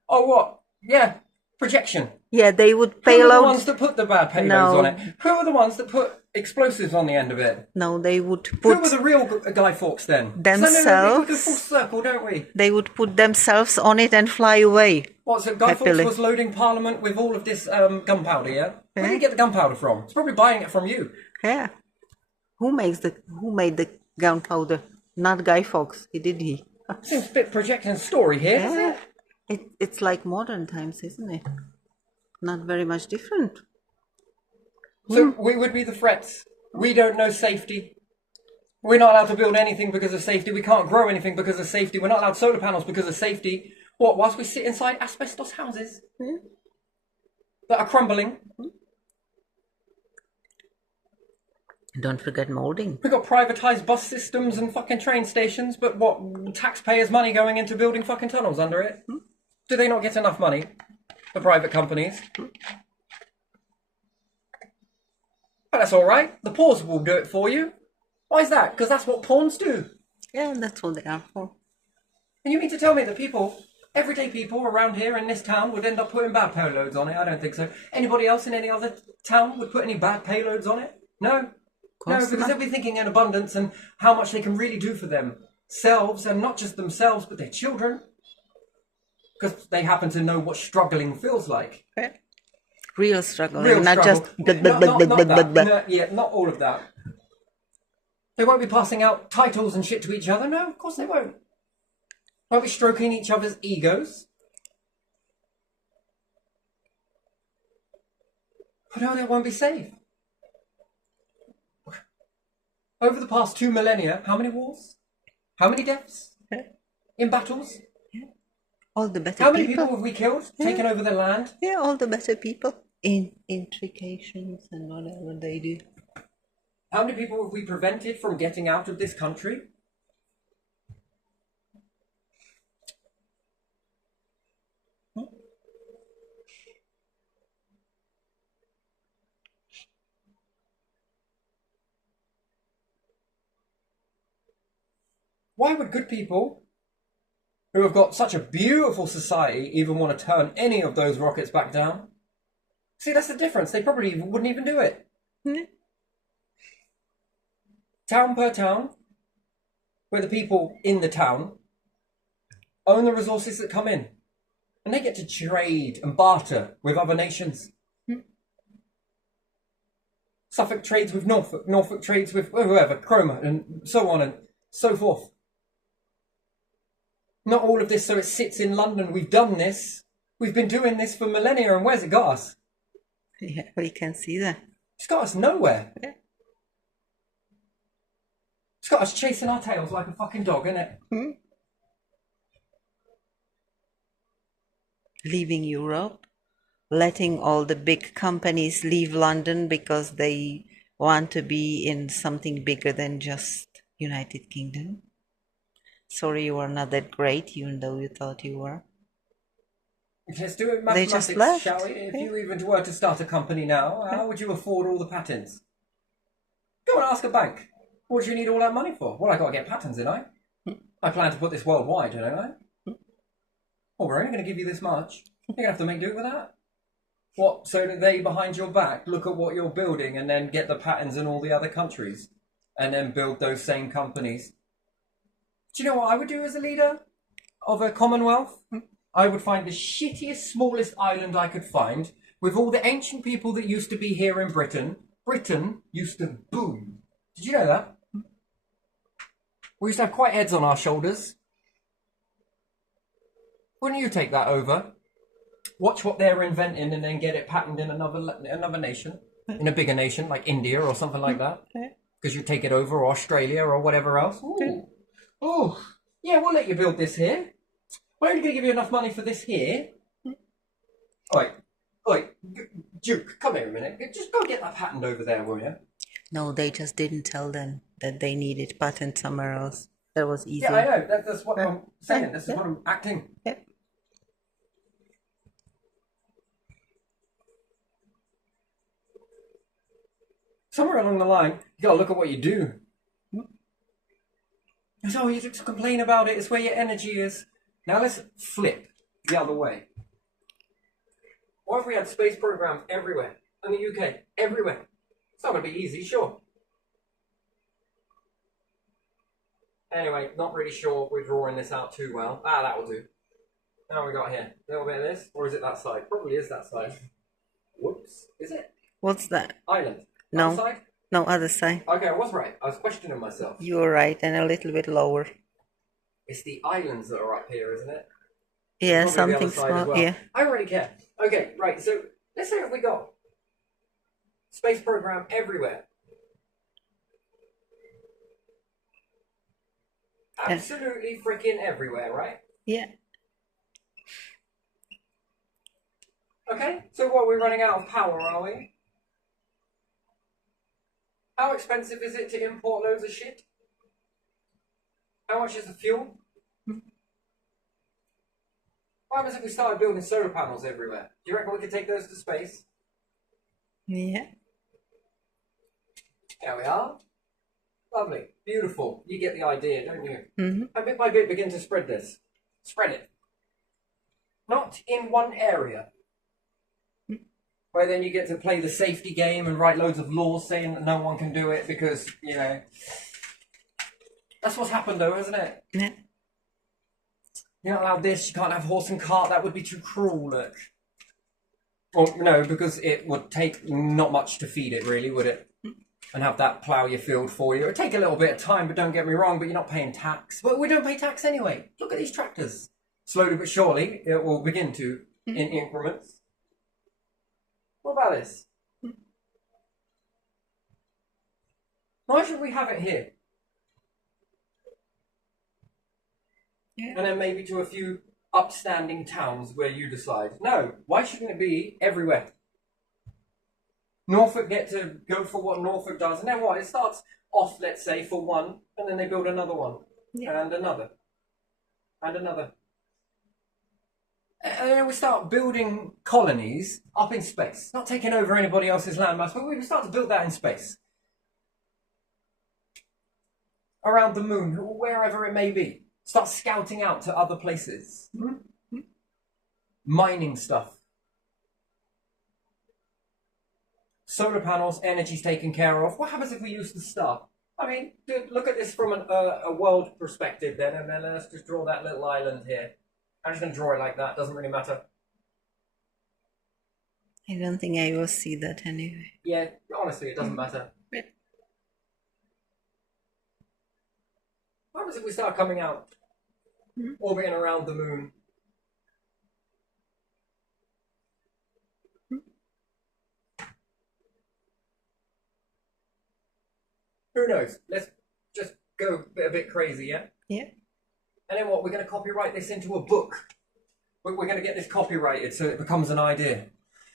Oh, what? Yeah, projection. Yeah, they would Who are the payload. ones that put the bad payloads on it? Who are the ones that put explosives on the end of it? No, they would Who put were the real Guy Fawkes then? themselves. So, we go full circle, don't we? They would put themselves on it and fly away. What, so Guy Happily. Fawkes was loading Parliament with all of this gunpowder, yeah? Where did he get the gunpowder from? He's probably buying it from you. Yeah. Who made the gunpowder? Not Guy Fawkes. Did he? Seems a bit projecting a story here, doesn't it? It's like modern times, isn't it? Not very much different. So we would be the threats. We don't know safety. We're not allowed to build anything because of safety. We can't grow anything because of safety. We're not allowed solar panels because of safety. What, whilst we sit inside asbestos houses that are crumbling? Don't forget molding. We've got privatised bus systems and fucking train stations, but what, taxpayers' money going into building fucking tunnels under it? Do they not get enough money? The private companies? But that's alright. The pawns will do it for you. Why is that? Because that's what pawns do. Yeah, that's what they are for. And you mean to tell me that people, everyday people around here in this town would end up putting bad payloads on it? I don't think so. Anybody else in any other town would put any bad payloads on it? No. No, because they'll be thinking in abundance and how much they can really do for themselves, and not just themselves, but their children. Because they happen to know what struggling feels like. Real struggle, Real not struggle. just... Not that. No, yeah, not all of that. They won't be passing out titles and shit to each other. No, of course they won't. Won't be stroking each other's egos. But no, they won't be safe. Over the past 2 millennia, how many wars? How many deaths? In battles? All the better How many people. people have we killed? Taken over their land? Yeah, all the better people. In intrications and whatever they do. How many people have we prevented from getting out of this country? Why would good people who have got such a beautiful society even want to turn any of those rockets back down? See, that's the difference. They probably wouldn't even do it. Town per town, where the people in the town own the resources that come in. And they get to trade and barter with other nations. Suffolk trades with Norfolk, Norfolk trades with whoever, Cromer, and so on and so forth. Not all of this so it sits in London. We've done this. We've been doing this for millennia, and where's it got us? Yeah, we can see that. It's got us nowhere. Yeah. It's got us chasing our tails like a fucking dog, isn't it? Leaving Europe, letting all the big companies leave London because they want to be in something bigger than just United Kingdom. Sorry, you are not that great, even though you thought you were. Let's do it They just mathematics, left. shall we? If you even were to start a company now, how would you afford all the patents? Go and ask a bank. What do you need all that money for? Well, I got to get patents, didn't I? I plan to put this worldwide, don't I? Well, we're only going to give you this much. You're going to have to make do with that. What, so that they, behind your back, look at what you're building and then get the patents in all the other countries and then build those same companies? Do you know what I would do as a leader of a Commonwealth? I would find the shittiest, smallest island I could find with all the ancient people that used to be here in Britain. Britain used to boom. Did you know that? We used to have quite heads on our shoulders. Wouldn't you take that over? Watch what they're inventing and then get it patented in another nation, in a bigger nation like India or something like that. Because you take it over, or Australia or whatever else. Ooh. Oh, yeah, we'll let you build this here. We're only going to give you enough money for this here. Oi, Duke, come here a minute. Just go get that patent over there, will you? No, they just didn't tell them that they needed patent somewhere else. That was easy. Yeah, I know. That's what I'm saying. This is what I'm acting. Yeah. Somewhere along the line, you got to look at what you do. So you just complain about it. It's where your energy is. Now let's flip the other way. What if we had space programs everywhere? In the UK, everywhere. It's not going to be easy, sure. Anyway, not really sure we're drawing this out too well. That will do. Now we got here. A little bit of this, or is it that side? Probably is that side. Whoops. Is it? What's that? Island. No. Other side? No, other side. Okay, I was right. I was questioning myself. You were right, and a little bit lower. It's the islands that are up here, isn't it? Yeah, Probably the something other side small. as well. Yeah. I don't really care. Okay, right. So let's say if we got space program everywhere. Absolutely freaking everywhere, right? Yeah. Okay, so what, we're running out of power, are we? How expensive is it to import loads of shit? How much is the fuel? What happens if we started building solar panels everywhere? Do you reckon we could take those to space? Yeah. There we are. Lovely. Beautiful. You get the idea, don't you? Mm-hmm. And bit by bit begin to spread this. Spread it. Not in one area. Where then you get to play the safety game and write loads of laws saying that no one can do it because, you know. That's what's happened though, isn't it? Yeah. You're not allowed this, you can't have horse and cart, that would be too cruel, look. Well, no, because it would take not much to feed it, really, would it? And have that plough your field for you. It would take a little bit of time, but don't get me wrong, but you're not paying tax. Well, we don't pay tax anyway. Look at these tractors. Slowly but surely, it will begin to, in increments. What about this? Why should we have it here? Yeah. And then maybe to a few upstanding towns where you decide. No, why shouldn't it be everywhere? Norfolk get to go for what Norfolk does, and then what? It starts off, let's say, for one, and then they build another one, and another, and another. And then we start building colonies up in space, not taking over anybody else's landmass, but we start to build that in space. Around the moon, or wherever it may be. Start scouting out to other places. Mining stuff. Solar panels, energy's taken care of. What happens if we use the star? I mean, look at this from a world perspective then, and then let's just draw that little island here. I'm just going to draw it like that. Doesn't really matter. I don't think I will see that anyway. Yeah, honestly, it doesn't matter. Yeah. What happens if we start coming out, orbiting around the moon? Who knows? Let's just go a bit crazy, yeah? Yeah. And then what? We're going to copyright this into a book. We're going to get this copyrighted so it becomes an idea.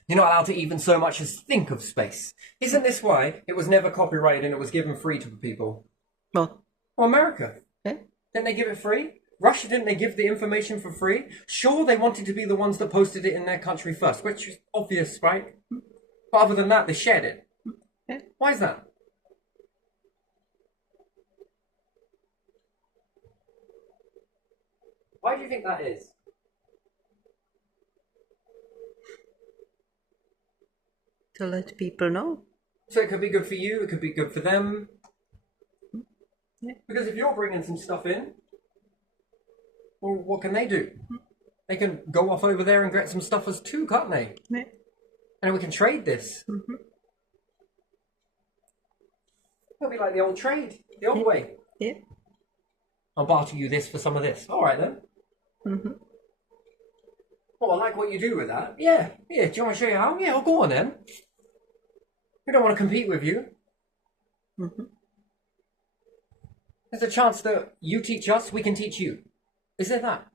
You're not allowed to even so much as think of space. Isn't this why it was never copyrighted and it was given free to people? Well, Well, America. yeah. Didn't they give it free? Russia, didn't they give the information for free? Sure, they wanted to be the ones that posted it in their country first, which is obvious, right? But other than that, they shared it. Yeah. Why is that? Why do you think that is? To let people know. So it could be good for you, it could be good for them. Yeah. Because if you're bringing some stuff in, well, what can they do? They can go off over there and get some stuff as too, can't they? Yeah. And then we can trade this. Mm-hmm. It'll be like the old trade, the old way. Yeah. I'll barter you this for some of this. All right then. Mm-hmm. Well, I like what you do with that. Yeah. Do you want to show you how? Yeah, well, go on then. We don't want to compete with you. Mm-hmm. There's a chance that you teach us, we can teach you. Is there that?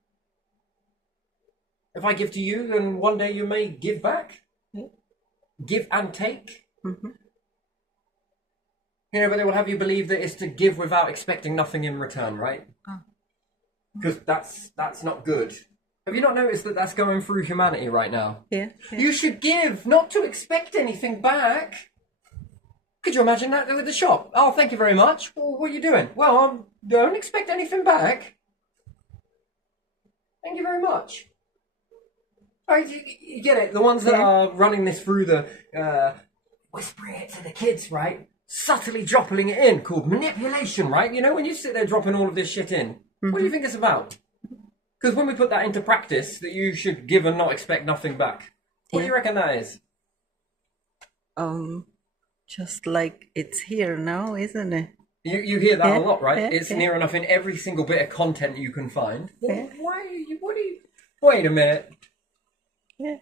If I give to you, then one day you may give back. Yeah. Give and take. Mm-hmm. You know, but they will have you believe that it's to give without expecting nothing in return, right? Oh. Because that's not good. Have you not noticed that that's going through humanity right now? Yeah. Yeah. You should give, not to expect anything back. Could you imagine that with the shop? Oh, thank you very much. Well, what are you doing? Well, don't expect anything back. Thank you very much. Right, you get it. The ones that are running this through the whispering it to the kids, right? Subtly dropping it in, called manipulation, right? You know, when you sit there dropping all of this shit in, what do you think it's about? Because when we put that into practice, that you should give and not expect nothing back. What do you reckon that is? Just like it's here now, isn't it? You hear that Yeah, a lot, right? yeah, It's yeah. near enough in every single bit of content you can find. Well, Yeah. why are you, what are you... Wait a minute. Yeah.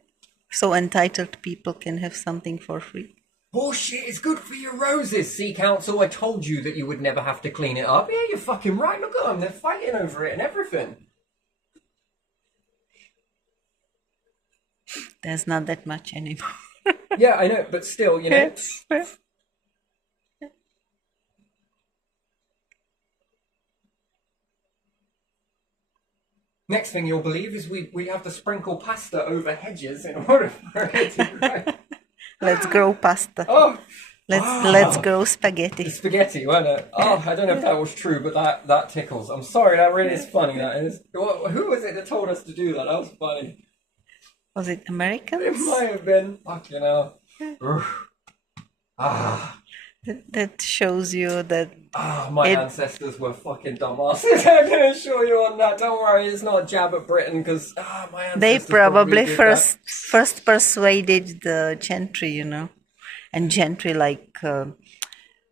So entitled people can have something for free. Bullshit is good for your roses, Sea Council. I told you that you would never have to clean it up. Yeah, you're fucking right. Look at them. They're fighting over it and everything. There's not that much anymore. Yeah, I know, but still, you know... Next thing you'll believe is we have to sprinkle pasta over hedges in order for it to grow. Let's grow pasta. Oh! Let's grow spaghetti. Spaghetti, wasn't it? Oh, I don't know if that was true, but that tickles. I'm sorry, that really is funny, that is. Who was it that told us to do that? That was funny. Was it Americans? It might have been. Fucking hell. Ah. That shows you that My ancestors were fucking dumbasses. I can assure you on that. Don't worry, it's not a jab at Britain, because my ancestors they probably did first persuaded the gentry, you know, and gentry like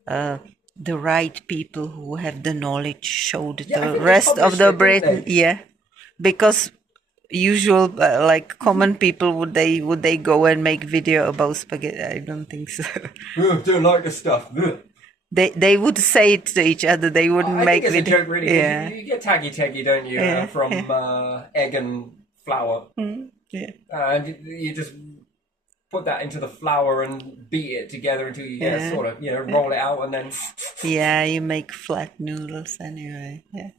the right people who have the knowledge showed Yeah, I the think they rest of published the it, didn't Britain. they? Yeah, because usual like common people would they go and make video about spaghetti? I don't think so. that. Don't like this stuff. Ugh. They would say it to each other. They wouldn't I make think it's video. a joke, really. 'Cause Yeah. You get taggy, don't you? Yeah, From egg and flour. Yeah. And you just put that into the flour and beat it together until you get Yeah. sort of, roll it out and then... Yeah, you make flat noodles anyway. Yeah.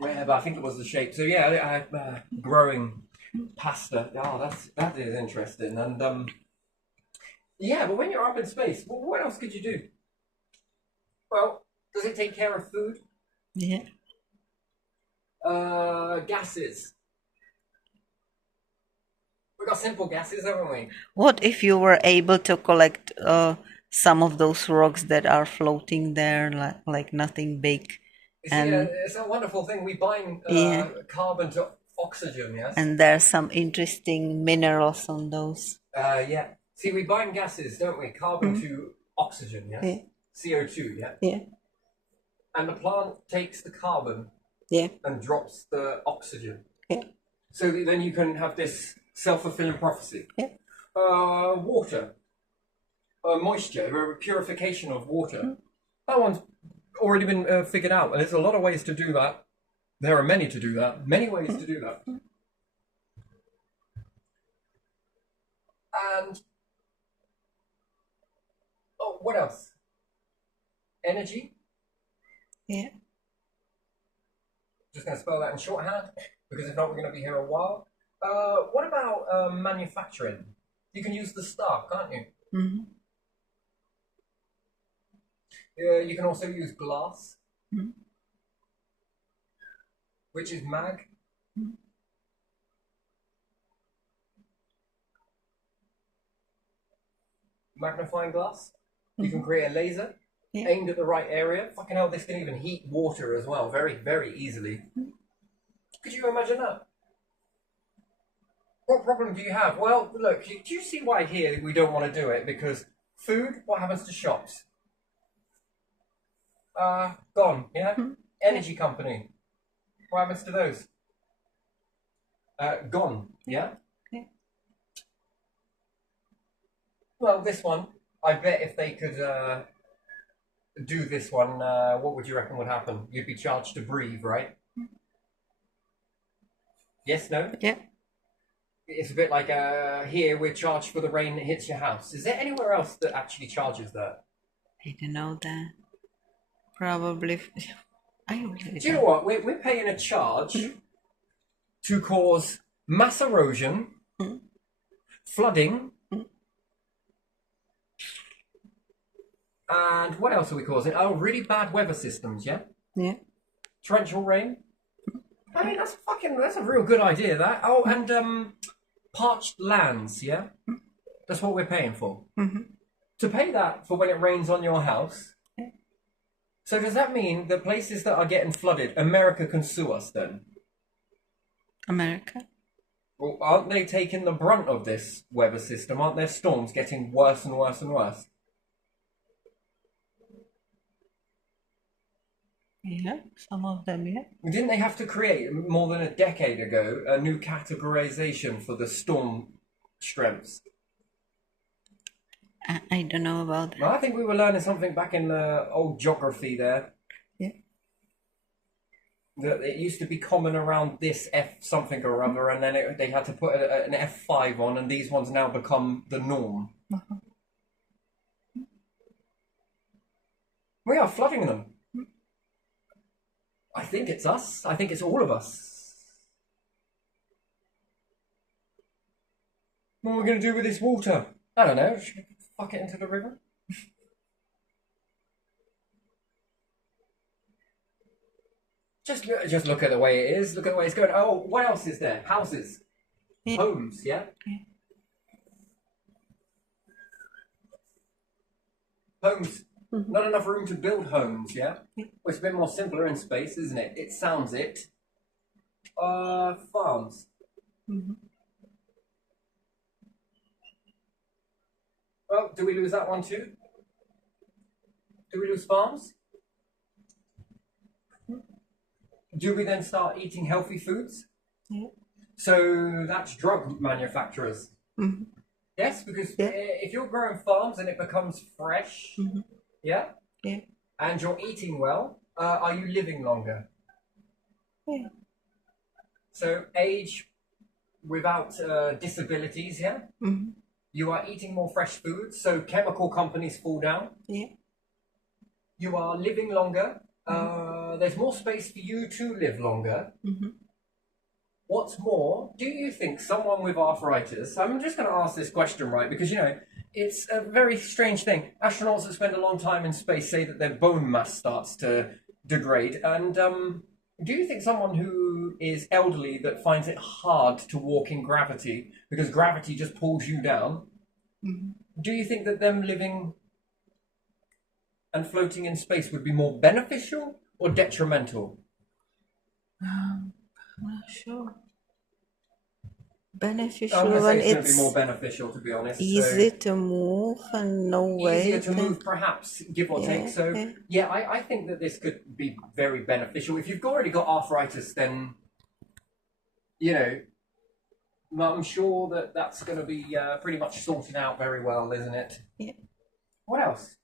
Yeah, but I think it was the shape. So yeah, growing pasta. Oh, that is interesting. And yeah, but when you're up in space, what else could you do? Well, does it take care of food? Yeah. Gases. We got simple gases, haven't we? What if you were able to collect some of those rocks that are floating there like nothing big. You see, And it's a wonderful thing. We bind yeah, carbon to oxygen, yes? and there are some interesting minerals on those. Yeah. See, we bind gases, don't we? Carbon to oxygen, yes? Yeah. CO2, yeah? Yeah, And the plant takes the carbon yeah, and drops the oxygen. yeah, So that then you can have this self-fulfilling prophecy. yeah. Water, moisture, purification of water. That one's already been figured out, and there's a lot of ways to do that. There are many to do that. Many ways to do that. And oh, what else? Energy. Yeah. Just going to spell that in shorthand because if not, we're going to be here a while. What about manufacturing? You can use the star, can't you? Mm-hmm. You can also use glass, Mm-hmm. which is mag. Magnifying glass. You can create a laser Yeah. aimed at the right area. Fucking hell, this can even heat water as well, very, very easily. Could you imagine that? What problem do you have? Well, look, do you see why here we don't want to do it? Because food, what happens to shops? Gone, yeah? Energy company, what happens to those? Gone, yeah? Yeah. Well, this one, I bet if they could do this one, what would you reckon would happen? You'd be charged to breathe, right? Yes, no? Yeah. It's a bit like here we're charged for the rain that hits your house. Is there anywhere else that actually charges that? I don't know that. Probably. I really Do you know what? We're paying a charge to cause mass erosion, flooding, and what else are we causing? Oh, really bad weather systems, yeah? Yeah. Torrential rain. I mean, that's a real good idea, that. Oh, and parched lands, yeah? That's what we're paying for. Mm-hmm. To pay that for when it rains on your house. So does that mean the places that are getting flooded, America can sue us then? America. Well, aren't they taking the brunt of this weather system? Aren't their storms getting worse and worse and worse? Yeah, some of them, yeah. Didn't they have to create, more than a decade ago, a new categorization for the storm strengths? I don't know about that. Well, I think we were learning something back in the old geography there. Yeah. That it used to be common around this F something or other, and then they had to put an F5 on, and these ones now become the norm. Uh-huh. We are flooding them. I think it's us. I think it's all of us. What are we going to do with this water? I don't know. Should we fuck it into the river? Just look at the way it is. Look at the way it's going. Oh, what else is there? Houses. Yeah. Homes, yeah? Yeah. Homes. Not enough room to build homes, yeah? Well, it's a bit more simpler in space, isn't it? It sounds it. Farms. Mm-hmm. Well, do we lose that one too? Do we lose farms? Do we then start eating healthy foods? Yeah. So that's drug manufacturers. Mm-hmm. Yes, because Yeah. if you're growing farms and it becomes fresh, Mm-hmm. yeah, Yeah. and you're eating well, are you living longer? Yeah. So age without disabilities, yeah? Mm-hmm. You are eating more fresh foods, so chemical companies fall down. Yeah. You are living longer. There's more space for you to live longer. Mm-hmm. What's more, do you think someone with arthritis, I'm just going to ask this question, right, because, you know, it's a very strange thing. Astronauts that spend a long time in space say that their bone mass starts to degrade. And do you think someone who is elderly that finds it hard to walk in gravity because gravity just pulls you down, Mm-hmm. do you think that them living and floating in space would be more beneficial or detrimental? I'm not sure. I'm Beneficial going to say when it's going to be it's more beneficial, to be honest. easy to move and no Easier weight. to move, perhaps, give or take. So, yeah. yeah, I think that this could be very beneficial. If you've already got arthritis, then, you know, I'm sure that that's going to be pretty much sorted out very well, isn't it? Yeah. What else?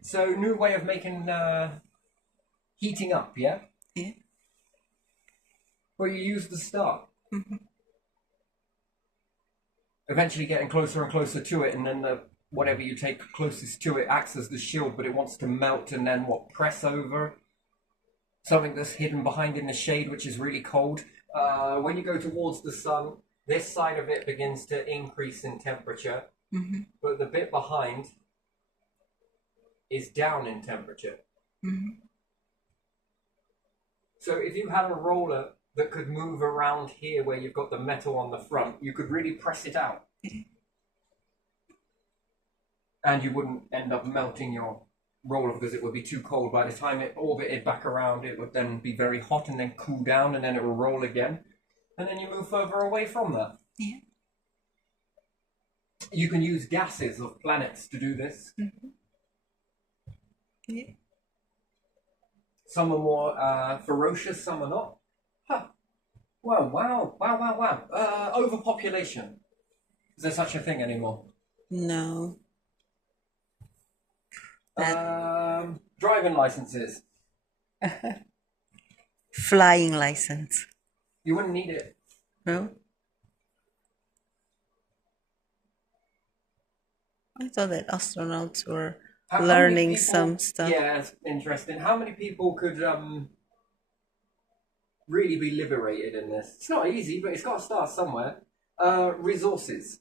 So, new way of making heating up, yeah? Yeah. Where you use the start. Mm-hmm. Eventually getting closer and closer to it, and then whatever you take closest to it acts as the shield, but it wants to melt and then press over something that's hidden behind in the shade, which is really cold. When you go towards the sun, this side of it begins to increase in temperature, Mm-hmm. but the bit behind is down in temperature. Mm-hmm. So if you had a roller that could move around here where you've got the metal on the front, you could really press it out. And you wouldn't end up melting your roller because it would be too cold. By the time it orbited back around, it would then be very hot and then cool down, and then it will roll again. And then you move further away from that. Yeah. You can use gases of planets to do this. Mm-hmm. Yeah. Some are more ferocious, some are not. Huh. Well, wow. Overpopulation. Is there such a thing anymore? No. Driving licenses. Flying license. You wouldn't need it. No? I thought that astronauts were How many learning people- some stuff. Yeah, it's interesting. How many people could really be liberated in this? It's not easy, but it's got to start somewhere. Resources.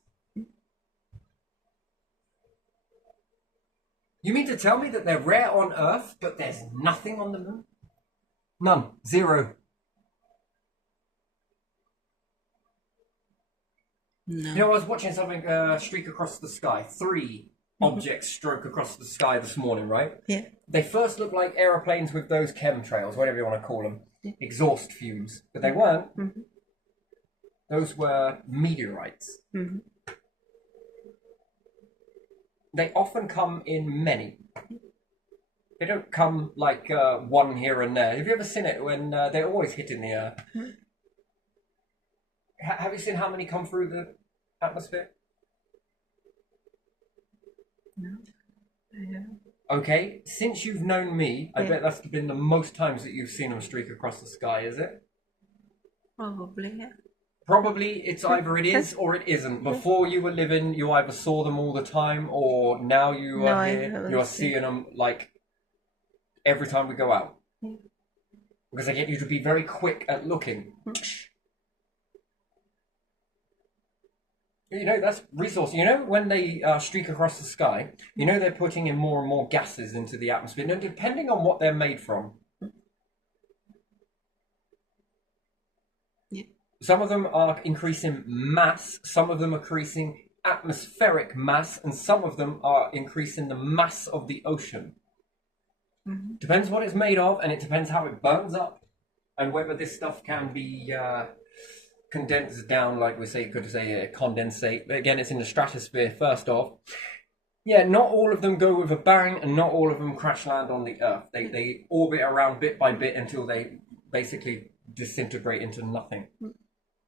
You mean to tell me that they're rare on Earth, but there's nothing on the moon? None. Zero. No. You know, I was watching something streak across the sky. 3 objects stroke across the sky this morning, right? Yeah. They first looked like aeroplanes with those chemtrails, whatever you want to call them, exhaust fumes, but they weren't. Mm-hmm. Those were meteorites. Mm-hmm. They often come in many. They don't come like one here and there. Have you ever seen it when they're always hitting the Earth? Mm-hmm. Have you seen how many come through the atmosphere? No. Yeah. Okay, since you've known me, I Yeah. bet that's been the most times that you've seen them streak across the sky, is it? Probably, yeah. Probably it's either it is or it isn't. Before you were living, you either saw them all the time, or now you No, are I here, haven't you are seen- seeing them like every time we go out. Yeah. Because I get you to be very quick at looking. You know, that's resource. You know, when they streak across the sky, you know they're putting in more and more gases into the atmosphere. Now, depending on what they're made from, Yeah. some of them are increasing mass, some of them are increasing atmospheric mass, and some of them are increasing the mass of the ocean. Mm-hmm. Depends what it's made of, and it depends how it burns up, and whether this stuff can be condensed down, like we say, could say condensate. But again, it's in the stratosphere first off. Yeah, not all of them go with a bang, and not all of them crash land on the Earth. They orbit around bit by bit until they basically disintegrate into nothing.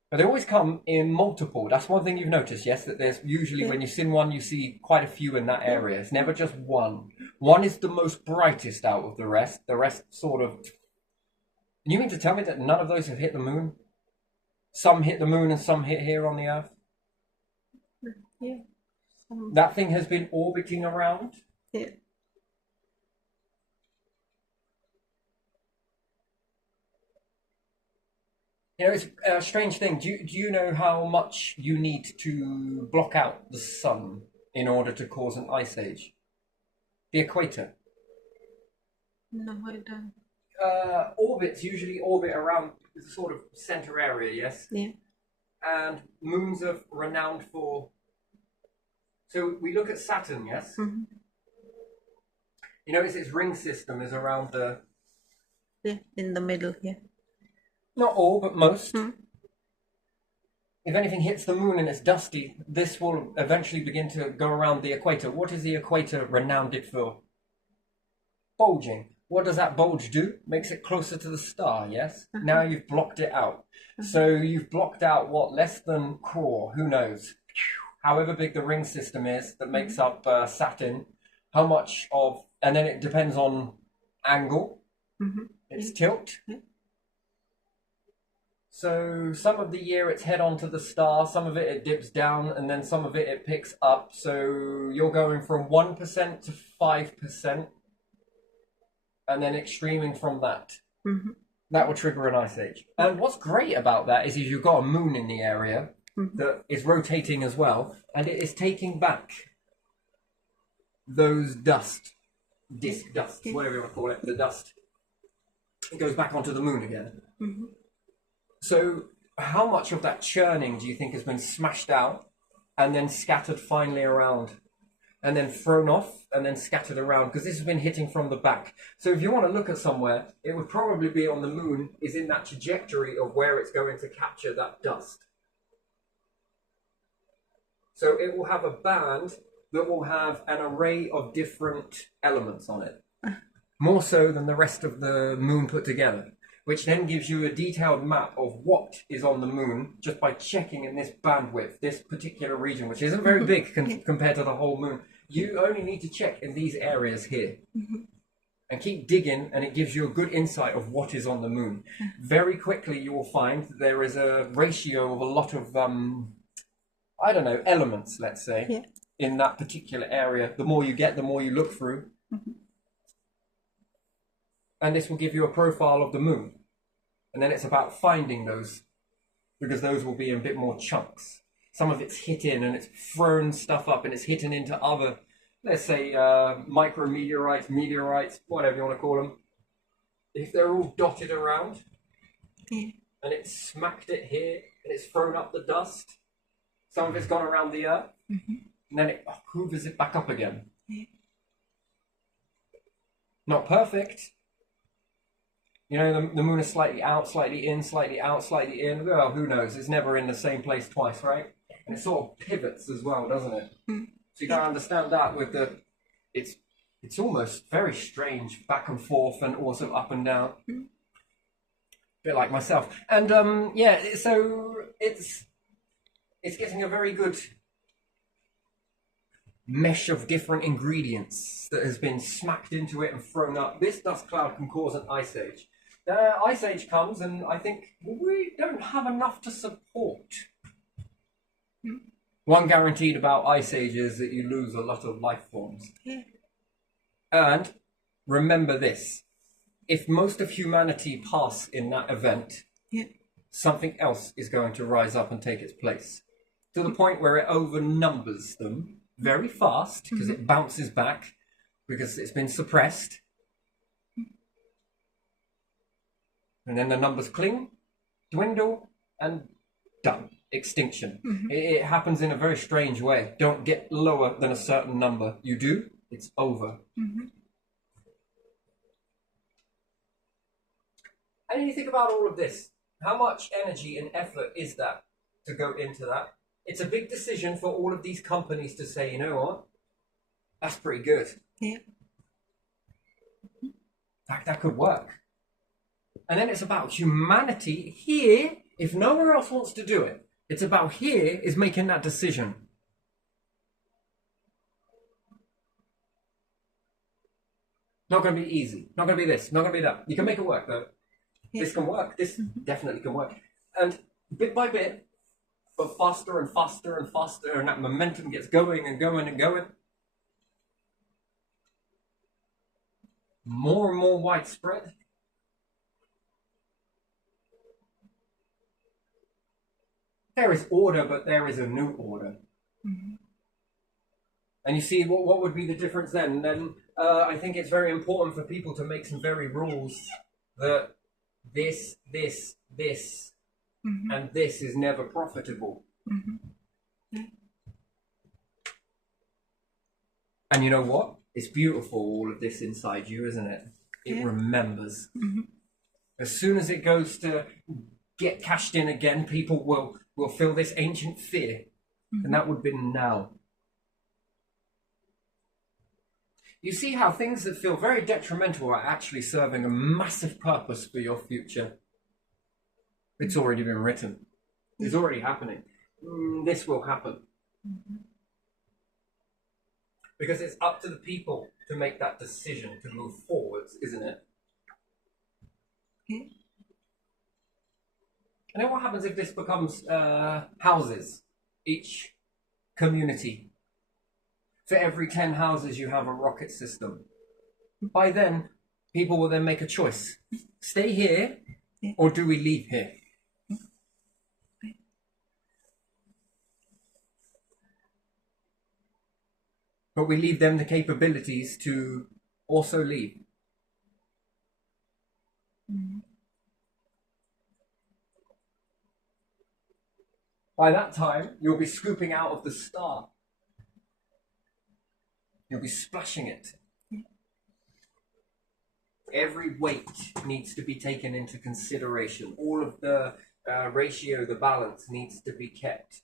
But they always come in multiple. That's one thing you've noticed, yes? That there's usually, when you've seen one, you see quite a few in that area. It's never just one. One is the most brightest out of the rest. The rest sort of... You mean to tell me that none of those have hit the moon? Some hit the moon and some hit here on the Earth? Yeah. That thing has been orbiting around? Yeah. You know, it's a strange thing. Do you know how much you need to block out the sun in order to cause an ice age? The equator. No, I don't. Orbits usually orbit around the sort of center area, yes? Yeah. And moons are renowned for So we look at Saturn, yes? Mhm. You notice its ring system is around the... Yeah, in the middle, yeah. Not all, but most. Hmm. If anything hits the moon and it's dusty, this will eventually begin to go around the equator. What is the equator renowned for? Bulging. What does that bulge do? Makes it closer to the star, yes? Now you've blocked it out. So you've blocked out what? Less than core, who knows? However big the ring system is that makes up Saturn, how much of, and then it depends on angle, its tilt. So some of the year it's head on to the star, some of it dips down, and then some of it picks up. So you're going from 1% to 5%, and then extreming from that. That will trigger an ice age. And what's great about that is you've got a moon in the area that is rotating as well, and it is taking back those disk dust, whatever you want to call it, the dust. It goes back onto the moon again. So how much of that churning do you think has been smashed out and then scattered finally around and then thrown off and then scattered around? Because this has been hitting from the back. So if you want to look at somewhere, it would probably be on the moon, is in that trajectory of where it's going to capture that dust. So it will have a band that will have an array of different elements on it. More so than the rest of the moon put together. Which then gives you a detailed map of what is on the moon just by checking in this bandwidth, this particular region, which isn't very big compared to the whole moon. You only need to check in these areas here. And keep digging, and it gives you a good insight of what is on the moon. Very quickly you will find that there is a ratio of a lot of, I don't know, elements, let's say, in that particular area. The more you get, the more you look through. And this will give you a profile of the moon. And then it's about finding those, because those will be in a bit more chunks. Some of it's hit in and it's thrown stuff up and it's hidden into other, let's say, micrometeorites, meteorites, whatever you want to call them. If they're all dotted around and it's smacked it here and it's thrown up the dust, some of it's gone around the Earth, and then it hoovers it back up again. Not perfect. You know, the moon is slightly out, slightly in, slightly out, slightly in. Well, who knows? It's never in the same place twice, right? And it sort of pivots as well, doesn't it? So you gotta understand that with the... It's almost very strange, back and forth and also up and down. A bit like myself. And, yeah, so it's getting a very good mesh of different ingredients that has been smacked into it and thrown up. This dust cloud can cause an ice age. The ice age comes, and I think we don't have enough to support. One guaranteed about ice age is that you lose a lot of life forms. And remember this, if most of humanity pass in that event, something else is going to rise up and take its place. To the point where it overnumbers them very fast, because it bounces back, because it's been suppressed. And then the numbers cling, dwindle, and done. Extinction. It happens in a very strange way. Don't get lower than a certain number. You do, it's over. And you think about all of this. How much energy and effort is that to go into that? It's a big decision for all of these companies to say, you know what? That's pretty good. That could work. And then it's about humanity here, if nowhere else wants to do it. It's about here is making that decision. Not going to be easy. Not going to be this. Not going to be that. You can make it work, though. This can work. This definitely can work. And bit by bit, but faster and faster and faster, and that momentum gets going and going and going. More and more widespread. There is order, but there is a new order. And you see, what would be the difference then? Then I think it's very important for people to make some very rules that this, and this is never profitable. And you know what? It's beautiful, all of this inside you, isn't it? It Yeah. remembers. Mm-hmm. As soon as it goes to get cashed in again, people will feel this ancient fear. Mm-hmm. And that would be now. You see how things that feel very detrimental are actually serving a massive purpose for your future. It's already been written. It's already happening. This will happen. Because it's up to the people to make that decision to move forwards, isn't it? Yeah. And then what happens if this becomes houses? Each community. For every 10 houses, you have a rocket system. By then, people will then make a choice. Stay here, or do we leave here? But we leave them the capabilities to also leave. By that time, you'll be scooping out of the star. You'll be splashing it. Every weight needs to be taken into consideration. All of the ratio, the balance needs to be kept.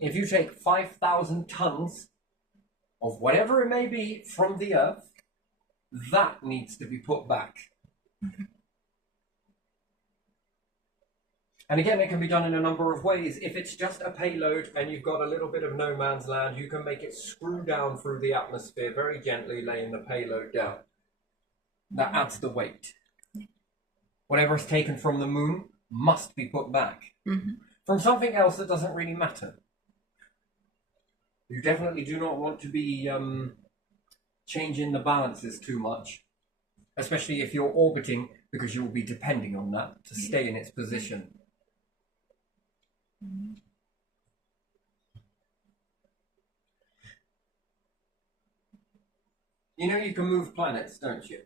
If you take 5,000 tons of whatever it may be from the earth, that needs to be put back. And again, it can be done in a number of ways. If it's just a payload and you've got a little bit of no man's land, you can make it screw down through the atmosphere very gently, laying the payload down. That adds the weight. Whatever is taken from the moon must be put back. From something else that doesn't really matter. You definitely do not want to be changing the balances too much, especially if you're orbiting, because you will be depending on that to stay in its position. You know you can move planets, don't you?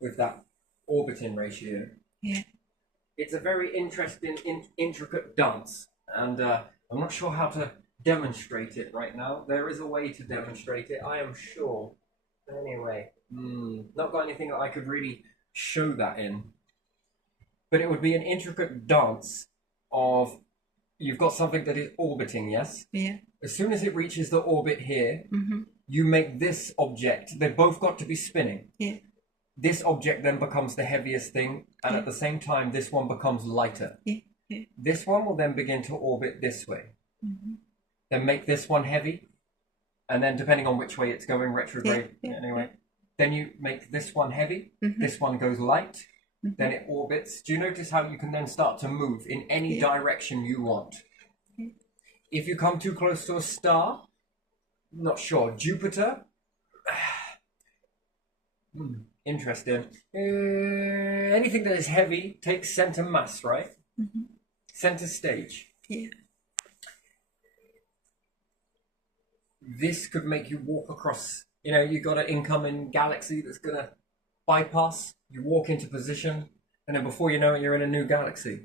With that orbiting ratio. Yeah. It's a very interesting, intricate dance, and I'm not sure how to demonstrate it right now. There is a way to demonstrate it, I am sure. Anyway, not got anything that I could really show that in. But it would be an intricate dance of, you've got something that is orbiting, yes? Yeah. As soon as it reaches the orbit here, you make this object, they've both got to be spinning. Yeah. This object then becomes the heaviest thing, and at the same time, this one becomes lighter. Yeah. Yeah. This one will then begin to orbit this way. Then make this one heavy, and then depending on which way it's going, retrograde, anyway. Then you make this one heavy, this one goes light, then it orbits. Do you notice how you can then start to move in any direction you want? If you come too close to a star, not sure, Jupiter? Interesting. Anything that is heavy takes center mass, right? Center stage. Yeah. This could make you walk across, you've got an incoming galaxy that's going to bypass, you walk into position, and then before you know it, you're in a new galaxy.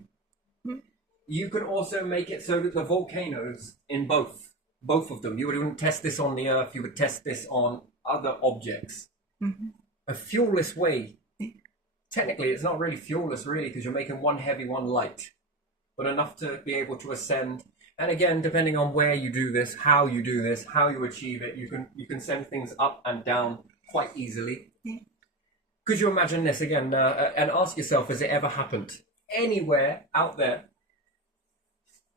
You could also make it so that the volcanoes in both of them, you wouldn't test this on the Earth, you would test this on other objects. A fuelless way. Technically, it's not really fuelless, really, because you're making one heavy, one light, but enough to be able to ascend. And again, depending on where you do this, how you do this, how you achieve it, you can send things up and down quite easily. Could you imagine this again, and ask yourself, has it ever happened anywhere out there?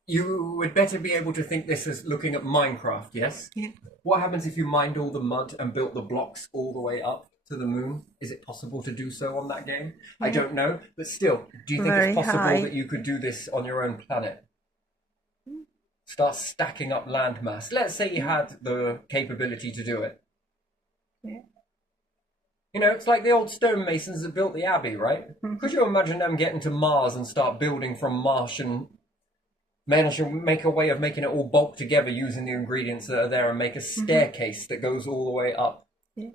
You would better be able to think this as looking at Minecraft, yes? Yeah. What happens if you mined all the mud and built the blocks all the way up to the moon? Is it possible to do so on that game? I don't know, but still, do you think Very it's possible high. that you could do this on your own planet? Start stacking up land mass. Let's say you had the capability to do it. Yeah. It's like the old stonemasons that built the Abbey, right? Could you imagine them getting to Mars and start building from Martian, manage to make a way of making it all bulk together using the ingredients that are there and make a staircase that goes all the way up? Yeah.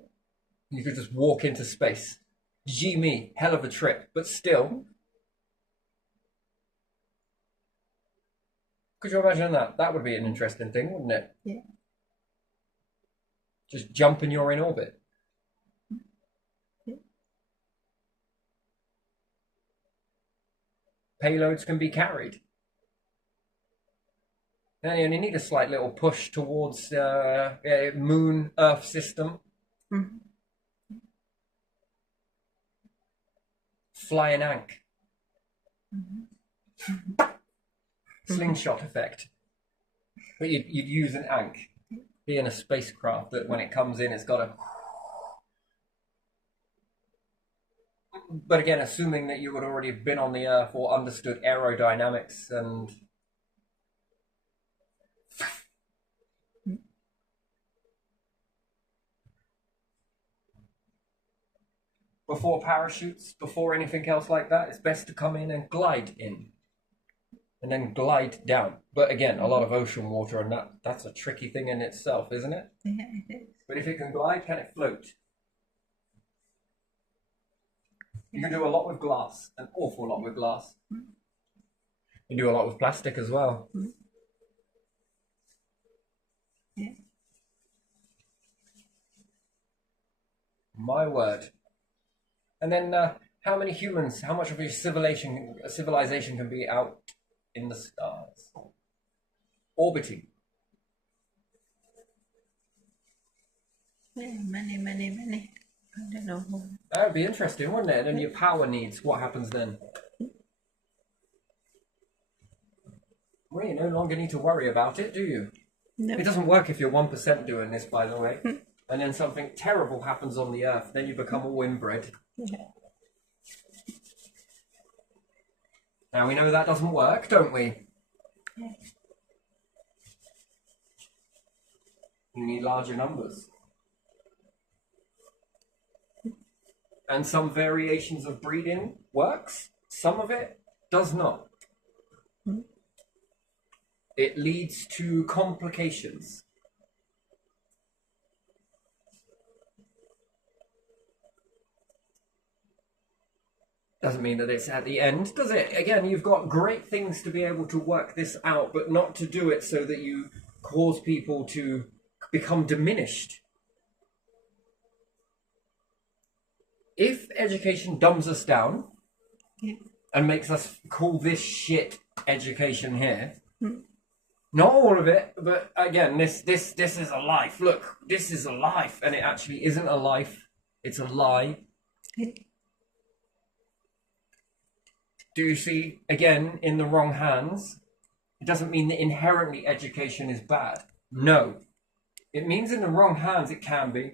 You could just walk into space. Gee me, hell of a trip, but still. Could you imagine that? That would be an interesting thing, wouldn't it? Yeah. Just jump and you're in orbit. Payloads can be carried. And you only need a slight little push towards Moon Earth system. Mm-hmm. Flying Ankh. Mm-hmm. Slingshot effect. But you'd use an Ankh. Be in a spacecraft that when it comes in, it's got a... But again, assuming that you would already have been on the Earth or understood aerodynamics and... Before parachutes, before anything else like that, it's best to come in and glide in. And then glide down. But again, a lot of ocean water, and that's a tricky thing in itself, isn't it? Yeah, it is. But if it can glide, can it float? You can do a lot with glass, an awful lot with glass. You do a lot with plastic as well. Yeah. My word. And then how many humans, how much of your civilization can be out in the stars? Orbiting. Yeah, many. I don't know who. That would be interesting, wouldn't it? And then your power needs, what happens then? Well, you no longer need to worry about it, do you? No. It doesn't work if you're 1% doing this, by the way. And then something terrible happens on the Earth, then you become all inbred. Yeah. Now we know that doesn't work, don't we? Yeah. You need larger numbers. And some variations of breeding works, some of it does not. It leads to complications. Doesn't mean that it's at the end, does it? Again, you've got great things to be able to work this out, but not to do it so that you cause people to become diminished. If education dumbs us down and makes us call this shit education here, not all of it, but again, this is a life. Look, this is a life, and it actually isn't a life. It's a lie. Do you see, again, in the wrong hands, it doesn't mean that inherently education is bad. No. It means in the wrong hands it can be.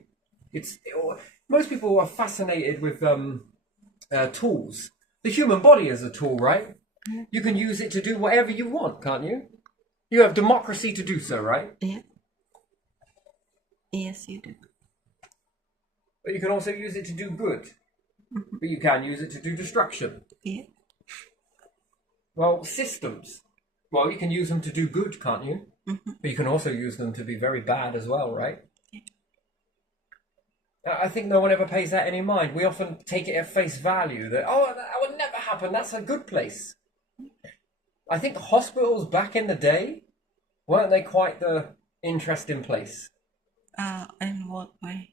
Most people are fascinated with tools. The human body is a tool, right? You can use it to do whatever you want, can't you? You have democracy to do so, right? Yeah. Yes, you do. But you can also use it to do good. But you can use it to do destruction. Yeah. Well, systems. Well, you can use them to do good, can't you? But you can also use them to be very bad as well, right? I think no one ever pays that any mind. We often take it at face value that, oh, that would never happen. That's a good place. I think hospitals back in the day, weren't they quite the interesting place? In what way?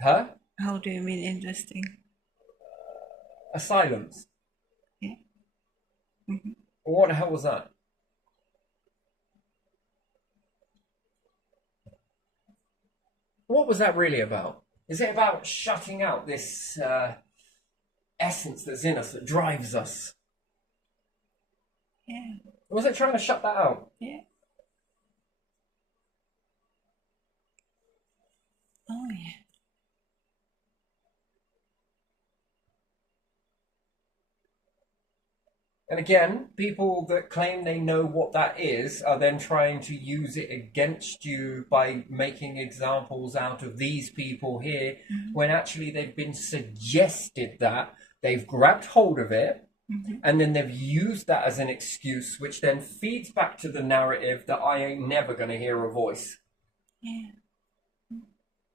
Huh? How do you mean interesting? Asylums. Yeah. What the hell was that? What was that really about? Is it about shutting out this essence that's in us that drives us? Yeah. Was it trying to shut that out? Yeah. Oh, yeah. And again, people that claim they know what that is are then trying to use it against you by making examples out of these people here, when actually they've been suggested that, they've grabbed hold of it, and then they've used that as an excuse, which then feeds back to the narrative that I ain't never going to hear a voice. Yeah.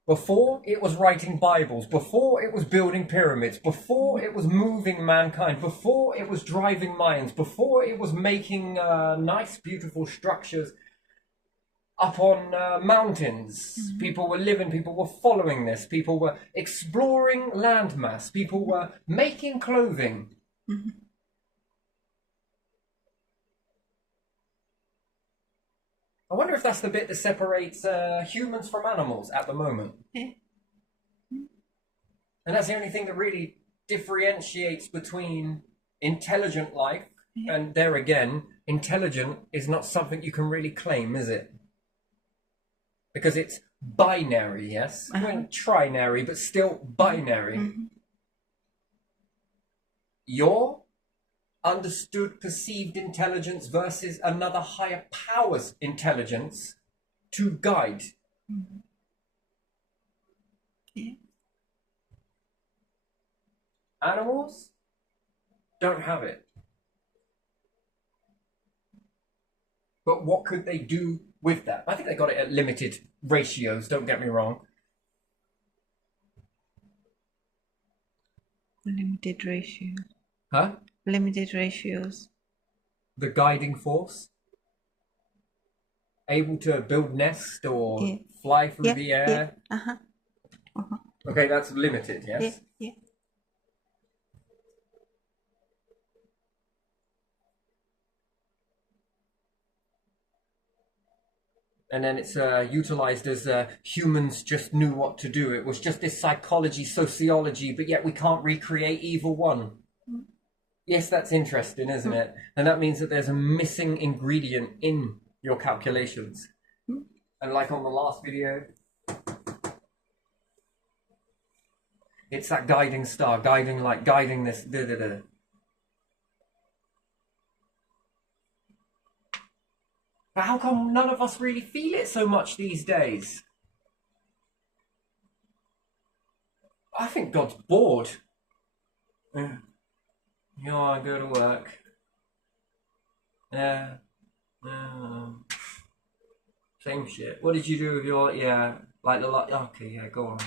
Before it was writing Bibles, before it was building pyramids, before it was moving mankind, before it was driving mines, before it was making nice, beautiful structures, up on mountains. People were living, people were following this, people were exploring landmass, people were making clothing. I wonder if that's the bit that separates humans from animals at the moment. Yeah. And that's the only thing that really differentiates between intelligent life and, there again, intelligent is not something you can really claim, is it? Because it's binary, yes? I mean, trinary, but still binary. Your understood perceived intelligence versus another higher power's intelligence to guide. Yeah. Animals don't have it. But what could they do with that? I think they got it at limited ratios, don't get me wrong. Limited ratios. Huh? Limited ratios. The guiding force? Able to build nest or fly through the air? Yeah. Okay, that's limited, yes? Yeah. And then it's utilized as humans just knew what to do. It was just this psychology, sociology, but yet we can't recreate evil one. Yes, that's interesting, isn't it? And that means that there's a missing ingredient in your calculations. And like on the last video, it's that guiding star, guiding light, guiding this. But how come none of us really feel it so much these days? I think God's bored. Yeah, I go to work. Yeah. Same shit. What did you do with your, like the, okay, yeah, go on.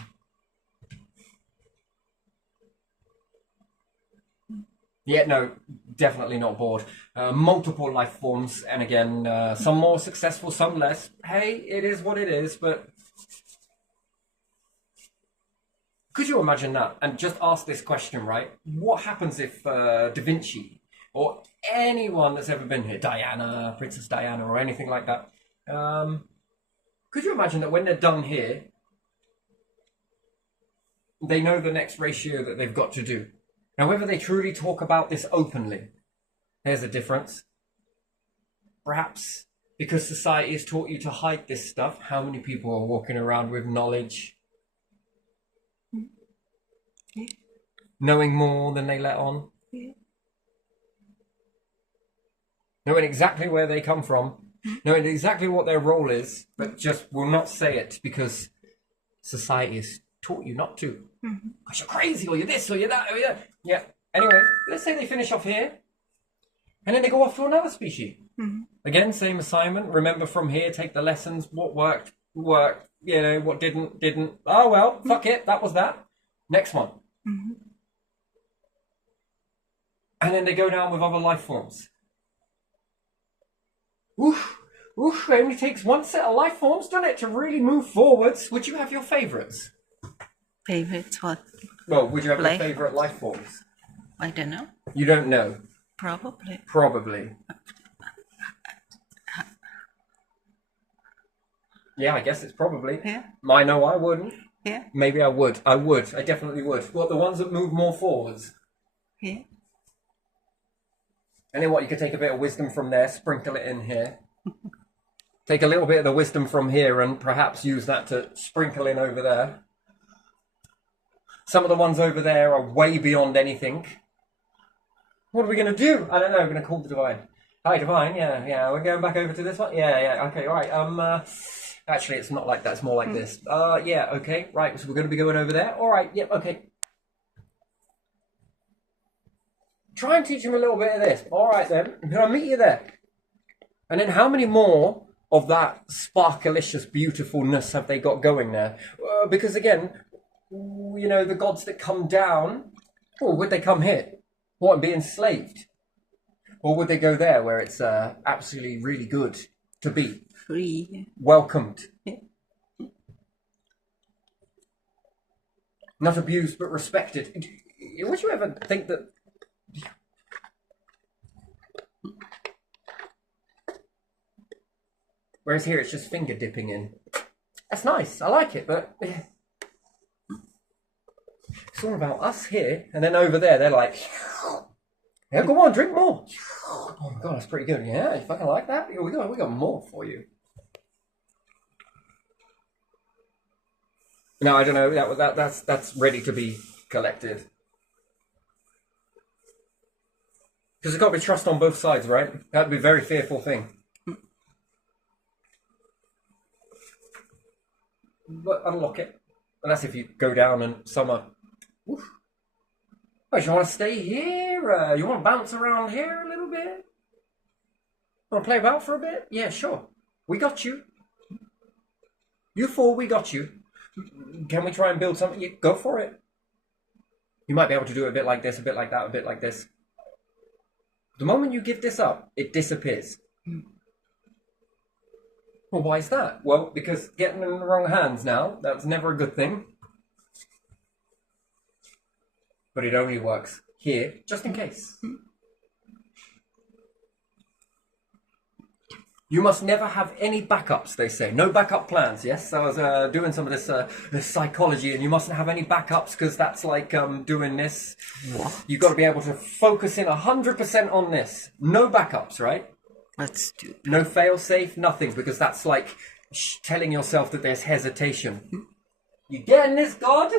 Yeah, no, definitely not bored. Multiple life forms, and again, some more successful, some less. Hey, it is what it is, but could you imagine that? And just ask this question, right? What happens if Da Vinci, or anyone that's ever been here, Diana, Princess Diana, or anything like that, could you imagine that when they're done here, they know the next ratio that they've got to do? Now, whether they truly talk about this openly, there's a difference. Perhaps because society has taught you to hide this stuff, how many people are walking around with knowledge? Knowing more than they let on? Knowing exactly where they come from, knowing exactly what their role is, but just will not say it because society has taught you not to. Because you're crazy, or you're this, or you're that, or you're that. Yeah. Anyway, let's say they finish off here, and then they go off to another species. Again, same assignment. Remember from here, take the lessons. What worked, you know, what didn't. Oh, well, fuck it. That was that. Next one. And then they go down with other life forms. Oof, it only takes one set of life forms, doesn't it, to really move forwards. Would you have your favourites? Favorites what? Well, would you have your favourite life forms? I don't know. You don't know? Probably. Probably. Yeah, I guess it's probably. Yeah. I know I wouldn't. Yeah. Maybe I would. I definitely would. What, the ones that move more forwards? Yeah. And then what, you could take a bit of wisdom from there, sprinkle it in here. Take a little bit of the wisdom from here and perhaps use that to sprinkle in over there. Some of the ones over there are way beyond anything. What are we going to do? I don't know. We're going to call the Divine. Hi, Divine. Yeah. We're going back over to this one. Yeah. Okay, all right. Actually, it's not like that. It's more like this. Yeah, okay. Right, so we're going to be going over there. All right, yep, okay. Try and teach him a little bit of this. All right, then. I'll meet you there. And then how many more of that sparkalicious beautifulness have they got going there? Because, again, you know, the gods that come down, or would they come here? What, and be enslaved? Or would they go there where it's absolutely really good to be Free. welcomed, not abused but respected. Would you ever think that? Whereas here it's just finger dipping in. That's nice. I like it, but it's all about us here, and then over there they're like, "Yeah, go on, drink more." Oh my god, that's pretty good. Yeah, you fucking like that? We got more for you. No, I don't know. That's ready to be collected. Because there's got to be trust on both sides, right? That'd be a very fearful thing. But unlock it. And that's if you go down and summer. Oof. Oh, you want to stay here? You want to bounce around here a little bit? Want to play about for a bit? Yeah, sure. We got you. You four, we got you. Can we try and build something? Yeah, go for it. You might be able to do it a bit like this, a bit like that, a bit like this. The moment you give this up, it disappears. Well, why is that? Well, because getting in the wrong hands now, that's never a good thing. But it only works here, just in case. You must never have any backups, they say. No backup plans, yes? I was doing some of this psychology, and you mustn't have any backups because that's like doing this. What? You've got to be able to focus in 100% on this. No backups, right? That's stupid. No fail-safe, nothing, because that's like telling yourself that there's hesitation. You getting this, God?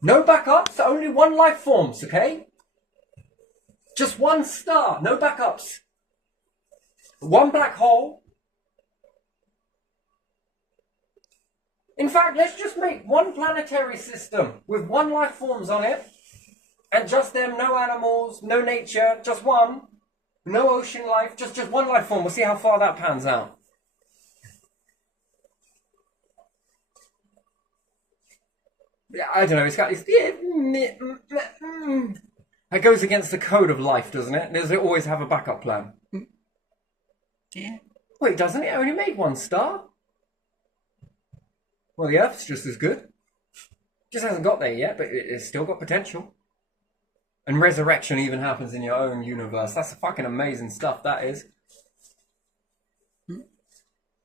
No backups, only one life forms, okay? Just one star, no backups. One black hole. In fact, let's just make one planetary system with one life forms on it, and just them, no animals, no nature, just one. No ocean life, just one life form. We'll see how far that pans out. Yeah, I don't know. It goes against the code of life, doesn't it? Does it always have a backup plan? Yeah. Wait, doesn't it? It only made one star. Well, the Earth's just as good. Just hasn't got there yet, but it's still got potential. And resurrection even happens in your own universe. That's fucking amazing stuff, that is.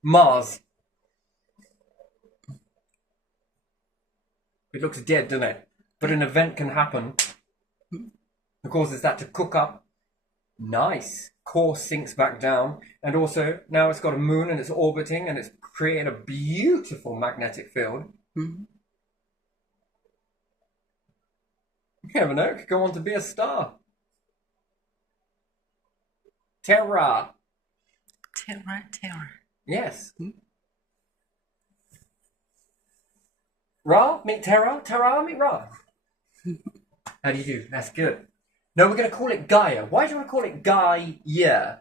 Mars. It looks dead, doesn't it? But an event can happen that causes that to cook up. Nice. Core sinks back down. And also, now it's got a moon and it's orbiting and it's creating a beautiful magnetic field. Mm-hmm. You never know, it could go on to be a star. Terra. Terra. Yes. Ra, meet Terra. Terra, meet Ra. How do you do? That's good. No, we're going to call it Gaia. Why do you want to call it Gaia?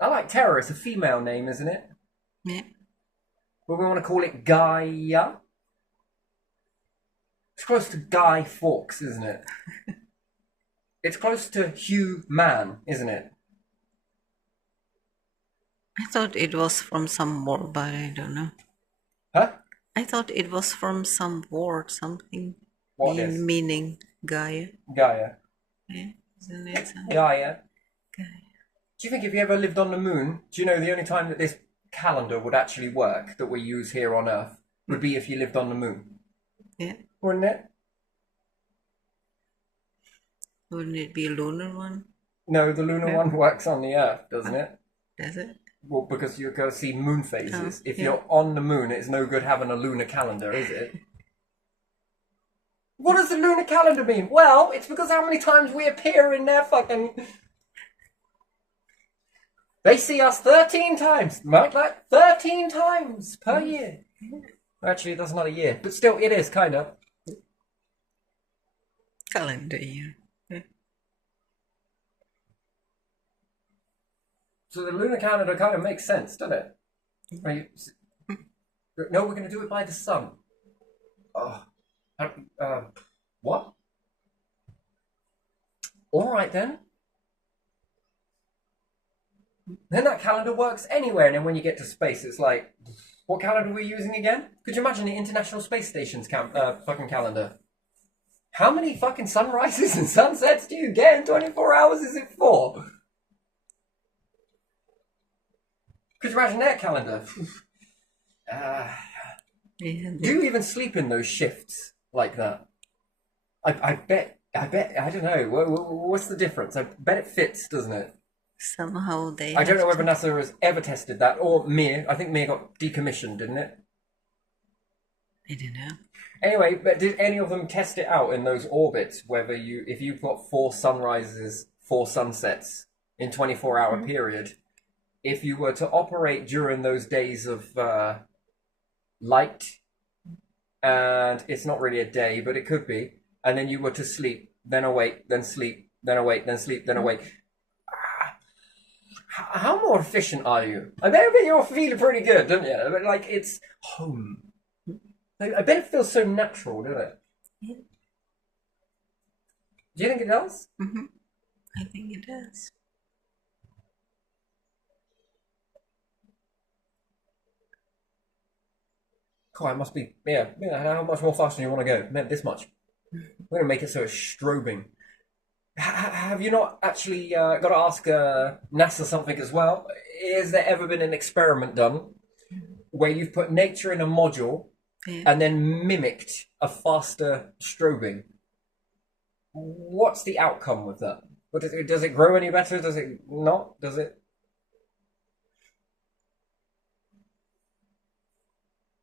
I like Terra. It's a female name, isn't it? Yeah. But we want to call it Gaia. It's close to Guy Fawkes, isn't it? It's close to Hugh Man, isn't it? I thought it was from some word, but I don't know. Huh? I thought it was from some word, something What is? meaning Gaia. Gaia. Yeah, isn't it? Gaia. Gaia. Do you think if you ever lived on the moon, do you know the only time that this calendar would actually work that we use here on Earth would be if you lived on the moon? Yeah. Wouldn't it? Wouldn't it be a lunar one? No, the lunar one works on the Earth, doesn't it? Does it? Well, because you're going to see moon phases. If yeah. you're on the moon, it's no good having a lunar calendar, is it? What does the lunar calendar mean? Well, it's because how many times we appear in their fucking... They see us 13 times, right? Like 13 times per year. Actually, that's not a year, but still, it is, kind of. Calendar year. Yeah. So the lunar calendar kind of makes sense, doesn't it? Right? No, we're going to do it by the sun. Oh. What? All right, then. Then that calendar works anywhere, and then when you get to space, it's like, what calendar were we using again? Could you imagine the International Space Station's fucking calendar? How many fucking sunrises and sunsets do you get in 24 hours is it for? Could you imagine their calendar? Yeah, Do you even sleep in those shifts like that? I bet, I don't know. What's the difference? I bet it fits, doesn't it? somehow they I don't know have whether NASA has ever tested that, or Mir. I think Mir got decommissioned, didn't it? I don't know. Anyway, but did any of them test it out in those orbits? Whether if you've got 4 sunrises, 4 sunsets in 24-hour period, if you were to operate during those days of light, and it's not really a day, but it could be, and then you were to sleep, then awake, then sleep, then awake, then sleep, then awake. How more efficient are you? I bet you're feeling pretty good, don't you? But like it's home. I bet it feels so natural, doesn't it? Yeah. Do you think it does? Mm-hmm. I think it does. God, it must be. Yeah. How much more faster do you want to go? Man, this much. We're gonna make it so it's strobing. Have you not actually got to ask NASA something as well? Has there ever been an experiment done where you've put nature in a module Yeah. and then mimicked a faster strobing? What's the outcome with that? Does it grow any better? Does it not? Does it?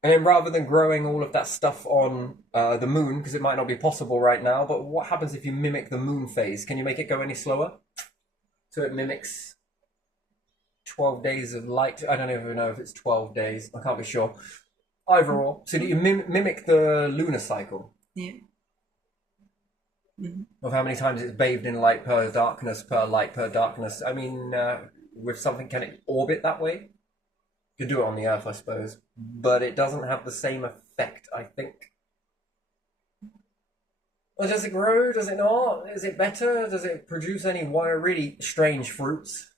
And then rather than growing all of that stuff on the moon, because it might not be possible right now, but what happens if you mimic the moon phase? Can you make it go any slower? So it mimics 12 days of light. I don't even know if it's 12 days. I can't be sure. Either or. So do you mimic the lunar cycle? Yeah. Mm-hmm. Of how many times it's bathed in light per darkness, per light per darkness. I mean, with something, can it orbit that way? You can do it on the Earth, I suppose, but it doesn't have the same effect, I think. Or does it grow? Does it not? Is it better? Does it produce any really strange fruits?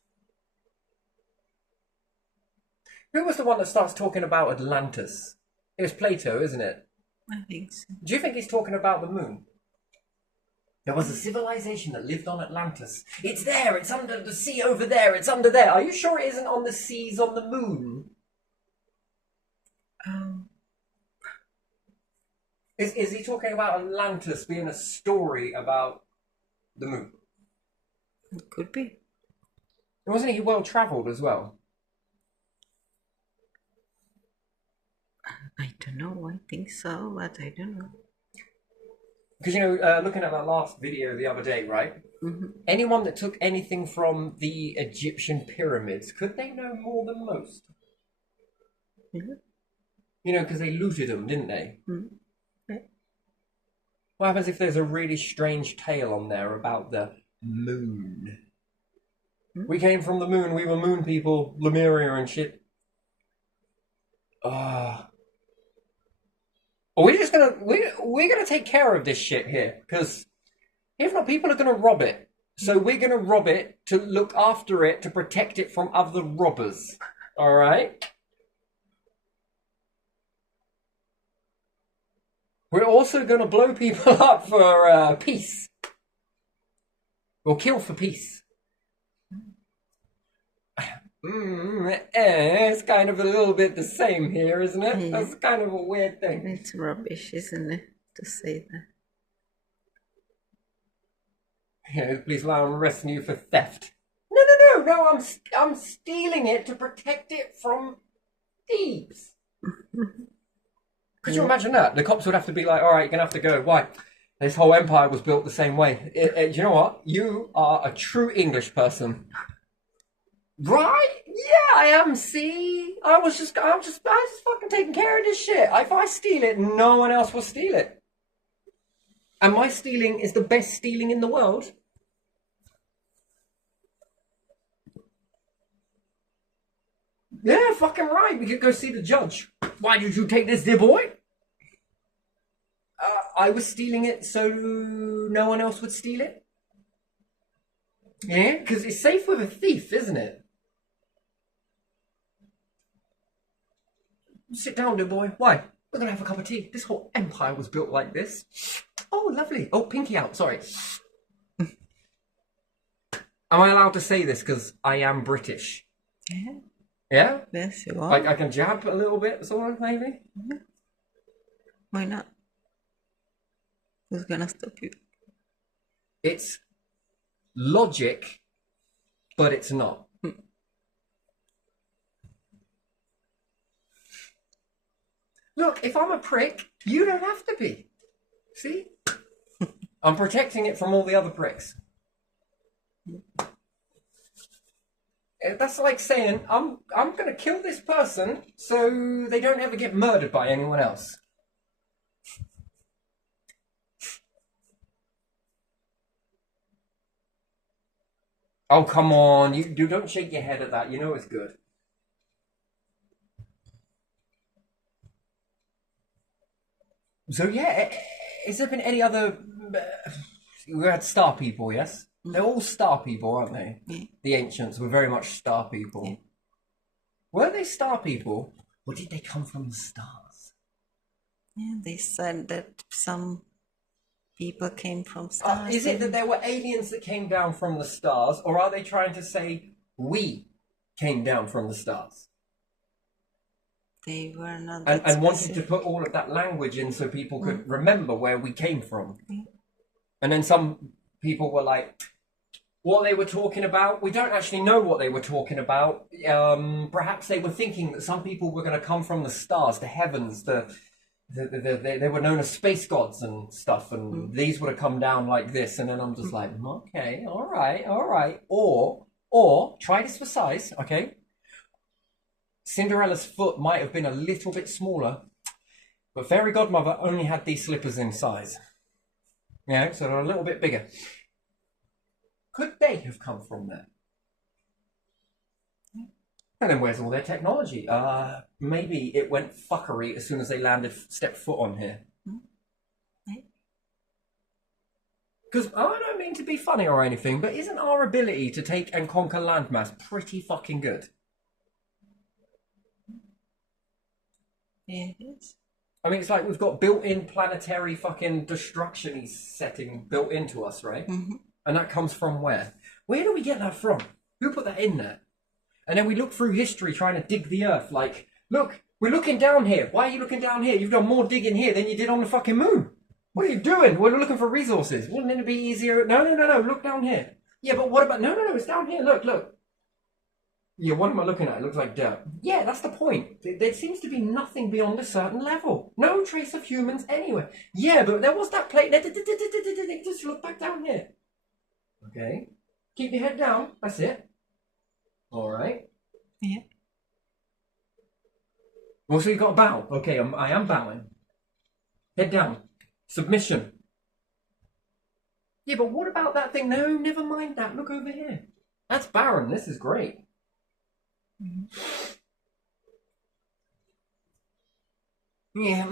Who was the one that starts talking about Atlantis? It was Plato, isn't it? I think so. Do you think he's talking about the moon? There was a civilization that lived on Atlantis. It's there. It's under the sea over there. It's under there. Are you sure it isn't on the seas on the moon? Is he talking about Atlantis being a story about the moon? It could be. Wasn't he well travelled as well? I don't know. I think so, but I don't know. Because, looking at that last video the other day, right? Mm-hmm. Anyone that took anything from the Egyptian pyramids, could they know more than most? Mm-hmm. Because they looted them, didn't they? Mm-hmm. What happens if there's a really strange tale on there about the moon? Mm-hmm. We came from the moon, we were moon people, Lemuria and shit. We're just gonna we're gonna take care of this shit here, because if not, people are gonna rob it. So we're gonna rob it to look after it, to protect it from other robbers. All right. We're also gonna blow people up for peace. We'll kill for peace. It's kind of a little bit the same here, isn't it? Yeah. That's kind of a weird thing. It's rubbish, isn't it, to say that? Police will arrest you for theft. No, I'm stealing it to protect it from thieves. Could you imagine that? The cops would have to be like, all right, you're going to have to go. Why? This whole empire was built the same way. You know what? You are a true English person. Right? Yeah, I am. See, I'm just fucking taking care of this shit. If I steal it, no one else will steal it. And my stealing is the best stealing in the world. Yeah, fucking right. We could go see the judge. Why did you take this, dear boy? I was stealing it so no one else would steal it. Yeah, because it's safe with a thief, isn't it? Sit down, dear boy. Why? We're gonna have a cup of tea. This whole empire was built like this. Oh, lovely. Oh, pinky out. Sorry. Am I allowed to say this because I am British? Yeah. Yeah? Yes, you are. Like I can jab a little bit, sort of, maybe? Why not? Who's gonna stop you? It's logic, but it's not. Look, if I'm a prick, you don't have to be. See? I'm protecting it from all the other pricks. That's like saying, I'm going to kill this person so they don't ever get murdered by anyone else. Oh, come on. You don't shake your head at that. You know it's good. So, yeah, has there been any other... We had star people, yes? They're all star people, aren't they? Yeah. The ancients were very much star people. Yeah. Were they star people, or did they come from the stars? Yeah, they said that some people came from stars. Is it that there were aliens that came down from the stars, or are they trying to say we came down from the stars? They were not And wanted to put all of that language in so people could remember where we came from. And then some people were like, what they were talking about, we don't actually know what they were talking about. Perhaps they were thinking that some people were going to come from the stars, the heavens, they were known as space gods and stuff, and these would have come down like this. And then I'm just like, okay, all right. Or try this for size, okay? Cinderella's foot might have been a little bit smaller, but Fairy Godmother only had these slippers in size. Yeah, so they're a little bit bigger. Could they have come from there? And then where's all their technology? Maybe it went fuckery as soon as they stepped foot on here. Because I don't mean to be funny or anything, but isn't our ability to take and conquer landmass pretty fucking good? Yeah, it is. I mean, it's like we've got built-in planetary fucking destruction setting built into us, right? Mm-hmm. And that comes from where? Where do we get that from? Who put that in there? And then we look through history trying to dig the earth like, look, we're looking down here. Why are you looking down here? You've done more digging here than you did on the fucking moon. What are you doing? We're looking for resources. Wouldn't it be easier? No, look down here. Yeah, but what about... No, it's down here. Look. Yeah, what am I looking at? It looks like dirt. Yeah, that's the point. There seems to be nothing beyond a certain level. No trace of humans anywhere. Yeah, but there was that plate. Just look back down here. Okay. Keep your head down. That's it. All right. Yeah. Well, so you got to bow. Okay, I am bowing. Head down. Submission. Yeah, but what about that thing? No, never mind that. Look over here. That's barren. This is great. Yeah,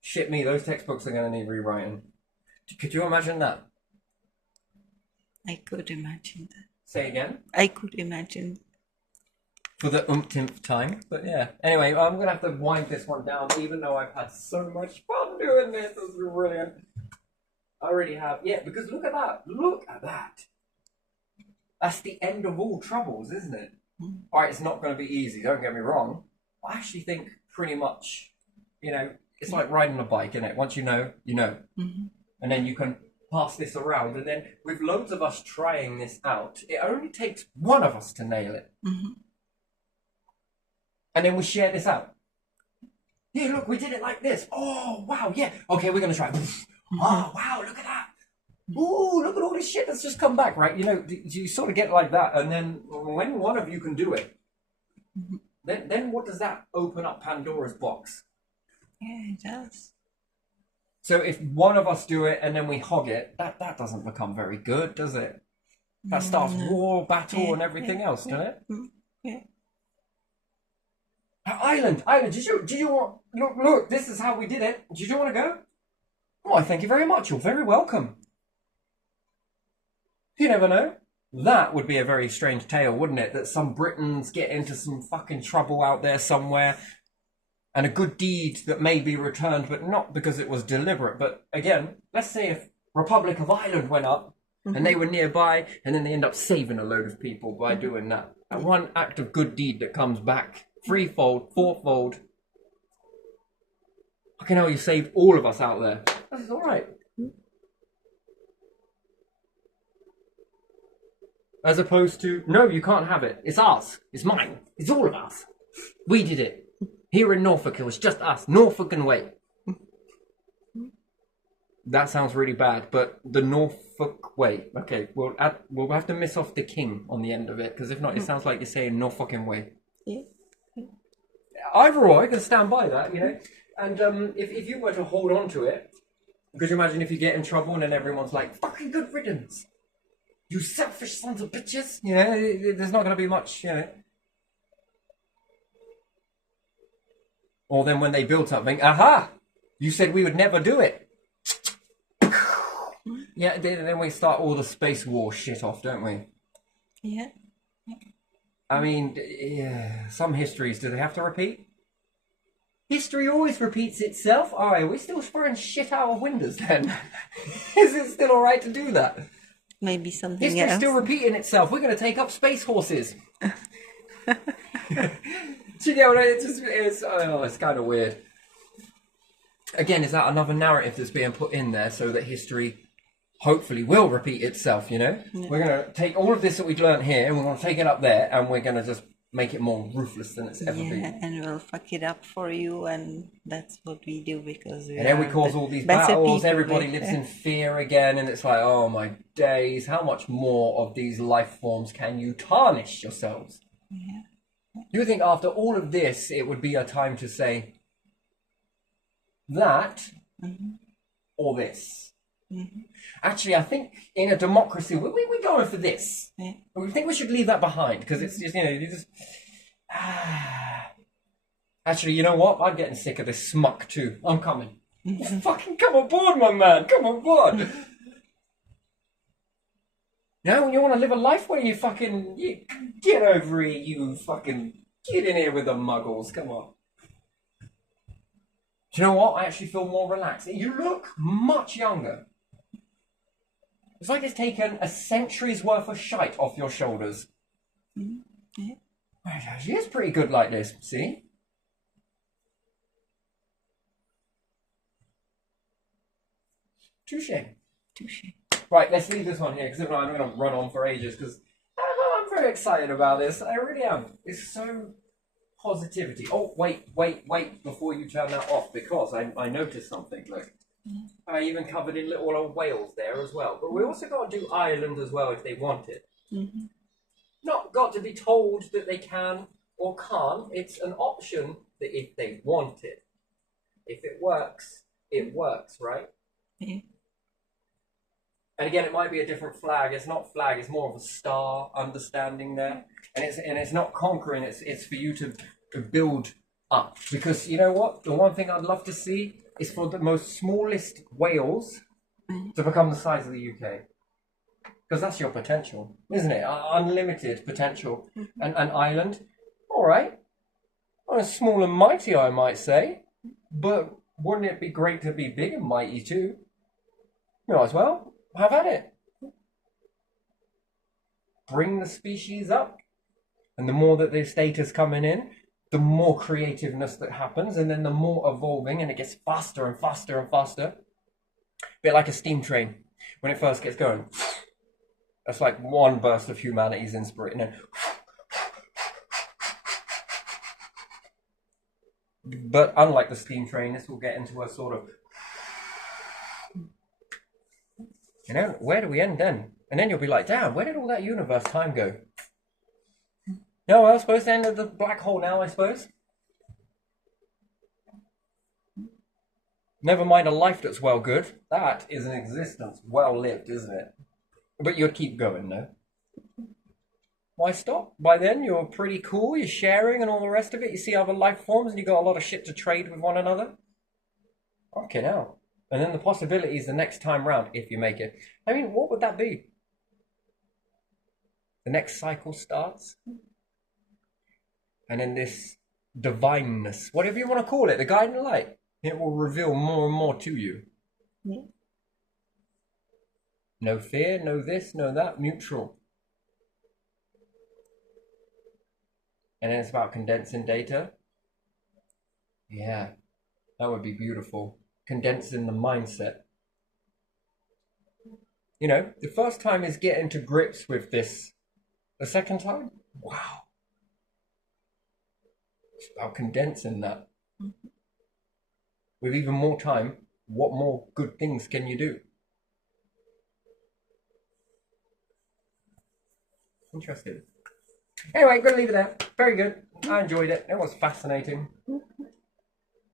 Shit me, those textbooks are going to need rewriting. Could you imagine that? I could imagine that. Say again? I could imagine. For the umpteenth time. But yeah. Anyway, I'm going to have to wind this one down, even though I've had so much fun doing this. This is brilliant. I already have. Yeah, because look at that. Look at that. That's the end of all troubles, isn't it? All right, it's not going to be easy, don't get me wrong. I actually think pretty much, it's like riding a bike, isn't it? Once you know, you know. Mm-hmm. And then you can pass this around. And then with loads of us trying this out, it only takes one of us to nail it. Mm-hmm. And then we share this out. Yeah, look, we did it like this. Oh, wow, yeah. Okay, we're going to try. Oh, wow, look at that. Ooh, look at all this shit that's just come back, right? You sort of get like that. And then when one of you can do it, then what does that open up Pandora's box? Yeah, it does. So if one of us do it and then we hog it, that doesn't become very good, does it? That starts war, battle, and everything else, doesn't it? Yeah. Island, did you want... Look, this is how we did it. Did you want to go? Why, thank you very much. You're very welcome. You never know. That would be a very strange tale, wouldn't it? That some Britons get into some fucking trouble out there somewhere, and a good deed that may be returned, but not because it was deliberate. But again, let's say if Republic of Ireland went up and they were nearby, and then they end up saving a load of people by doing that. And one act of good deed that comes back threefold, fourfold. Fucking hell, you saved all of us out there. That's all right. As opposed to, no, you can't have it. It's ours. It's mine. It's all of us. We did it. Here in Norfolk, it was just us. Norfolk and way. That sounds really bad, but the Norfolk way. Okay, we'll have to miss off the king on the end of it, because if not, it sounds like you're saying Norfolk and way. Yeah. Either or, I can stand by that, you know. And if you were to hold on to it, could you imagine if you get in trouble and then everyone's like, fucking good riddance. You selfish sons of bitches. You know, there's not going to be much, you know. Or then when they build something, aha! You said we would never do it. Yeah, then we start all the space war shit off, don't we? Yeah. I mean, yeah, some histories, do they have to repeat? History always repeats itself. Alright, we're still throwing shit out of windows then. Is it still alright to do that? Maybe something History's else. still repeating itself. We're going to take up space horses. You know, it's kind of weird. Again, is that another narrative that's being put in there so that history hopefully will repeat itself, you know? Yeah. We're going to take all of this that we've learned here and we're going to take it up there and we're going to just make it more ruthless than it's ever been. Yeah, and we'll fuck it up for you, and that's what we do because we and then we cause all these battles, everybody lives in fear again, and it's like, oh my days, how much more of these life forms can you tarnish yourselves? Yeah. Do you think after all of this, it would be a time to say that or this? Mm-hmm. Actually, I think in a democracy, we're going for this. Yeah. We think we should leave that behind because it's just, you know, you just. Actually, you know what? I'm getting sick of this smuck too. I'm coming. Fucking come aboard, my man. Come aboard. No, you want to live a life where you get over here, you fucking get in here with the muggles. Come on. Do you know what? I actually feel more relaxed. You look much younger. It's like it's taken a century's worth of shite off your shoulders. Mm-hmm. Yeah. She is pretty good like this, see? Touche. Right, let's leave this one here, because if not, I'm going to run on for ages, because I'm very excited about this. I really am. It's so positivity. Oh, wait, before you turn that off, because I noticed something. Look. I even covered in little old Wales there as well. But we also got to do Ireland as well if they want it. Mm-hmm. Not got to be told that they can or can't. It's an option that if they want it. If it works, right? Mm-hmm. And again, it might be a different flag. It's not flag, it's more of a star understanding there. And it's not conquering, it's for you to build up. Because you know what? The one thing I'd love to see is for the most smallest Wales to become the size of the UK. Because that's your potential, isn't it? Unlimited potential. And Ireland, all right. Well, small and mighty, I might say. But wouldn't it be great to be big and mighty too? You might as well. Have at it. Bring the species up. And the more that the status coming in, the more creativeness that happens, and then the more evolving, and it gets faster and faster and faster. A bit like a steam train when it first gets going. That's like one burst of humanity's inspiration. And then... But unlike the steam train, this will get into a sort of... You know, where do we end then? And then you'll be like, damn, where did all that universe time go? No, I was supposed to end at the black hole now, I suppose. Never mind a life that's well good. That is an existence well lived, isn't it? But you'd keep going, no? Why stop? By then, you're pretty cool, you're sharing and all the rest of it. You see other life forms and you got a lot of shit to trade with one another. Okay, now. And then the possibilities the next time round, if you make it. I mean, what would that be? the next cycle starts. And then this divineness, whatever you want to call it, the guiding light, it will reveal more and more to you. Yeah. No fear, no this, no that, neutral. And then it's about condensing data. Yeah, that would be beautiful. Condensing the mindset. You know, the first time is getting to grips with this. The second time, wow. It's about condensing that. With even more time, what more good things can you do? Interesting. Anyway, I'm going to leave it there. Very good. I enjoyed it. It was fascinating.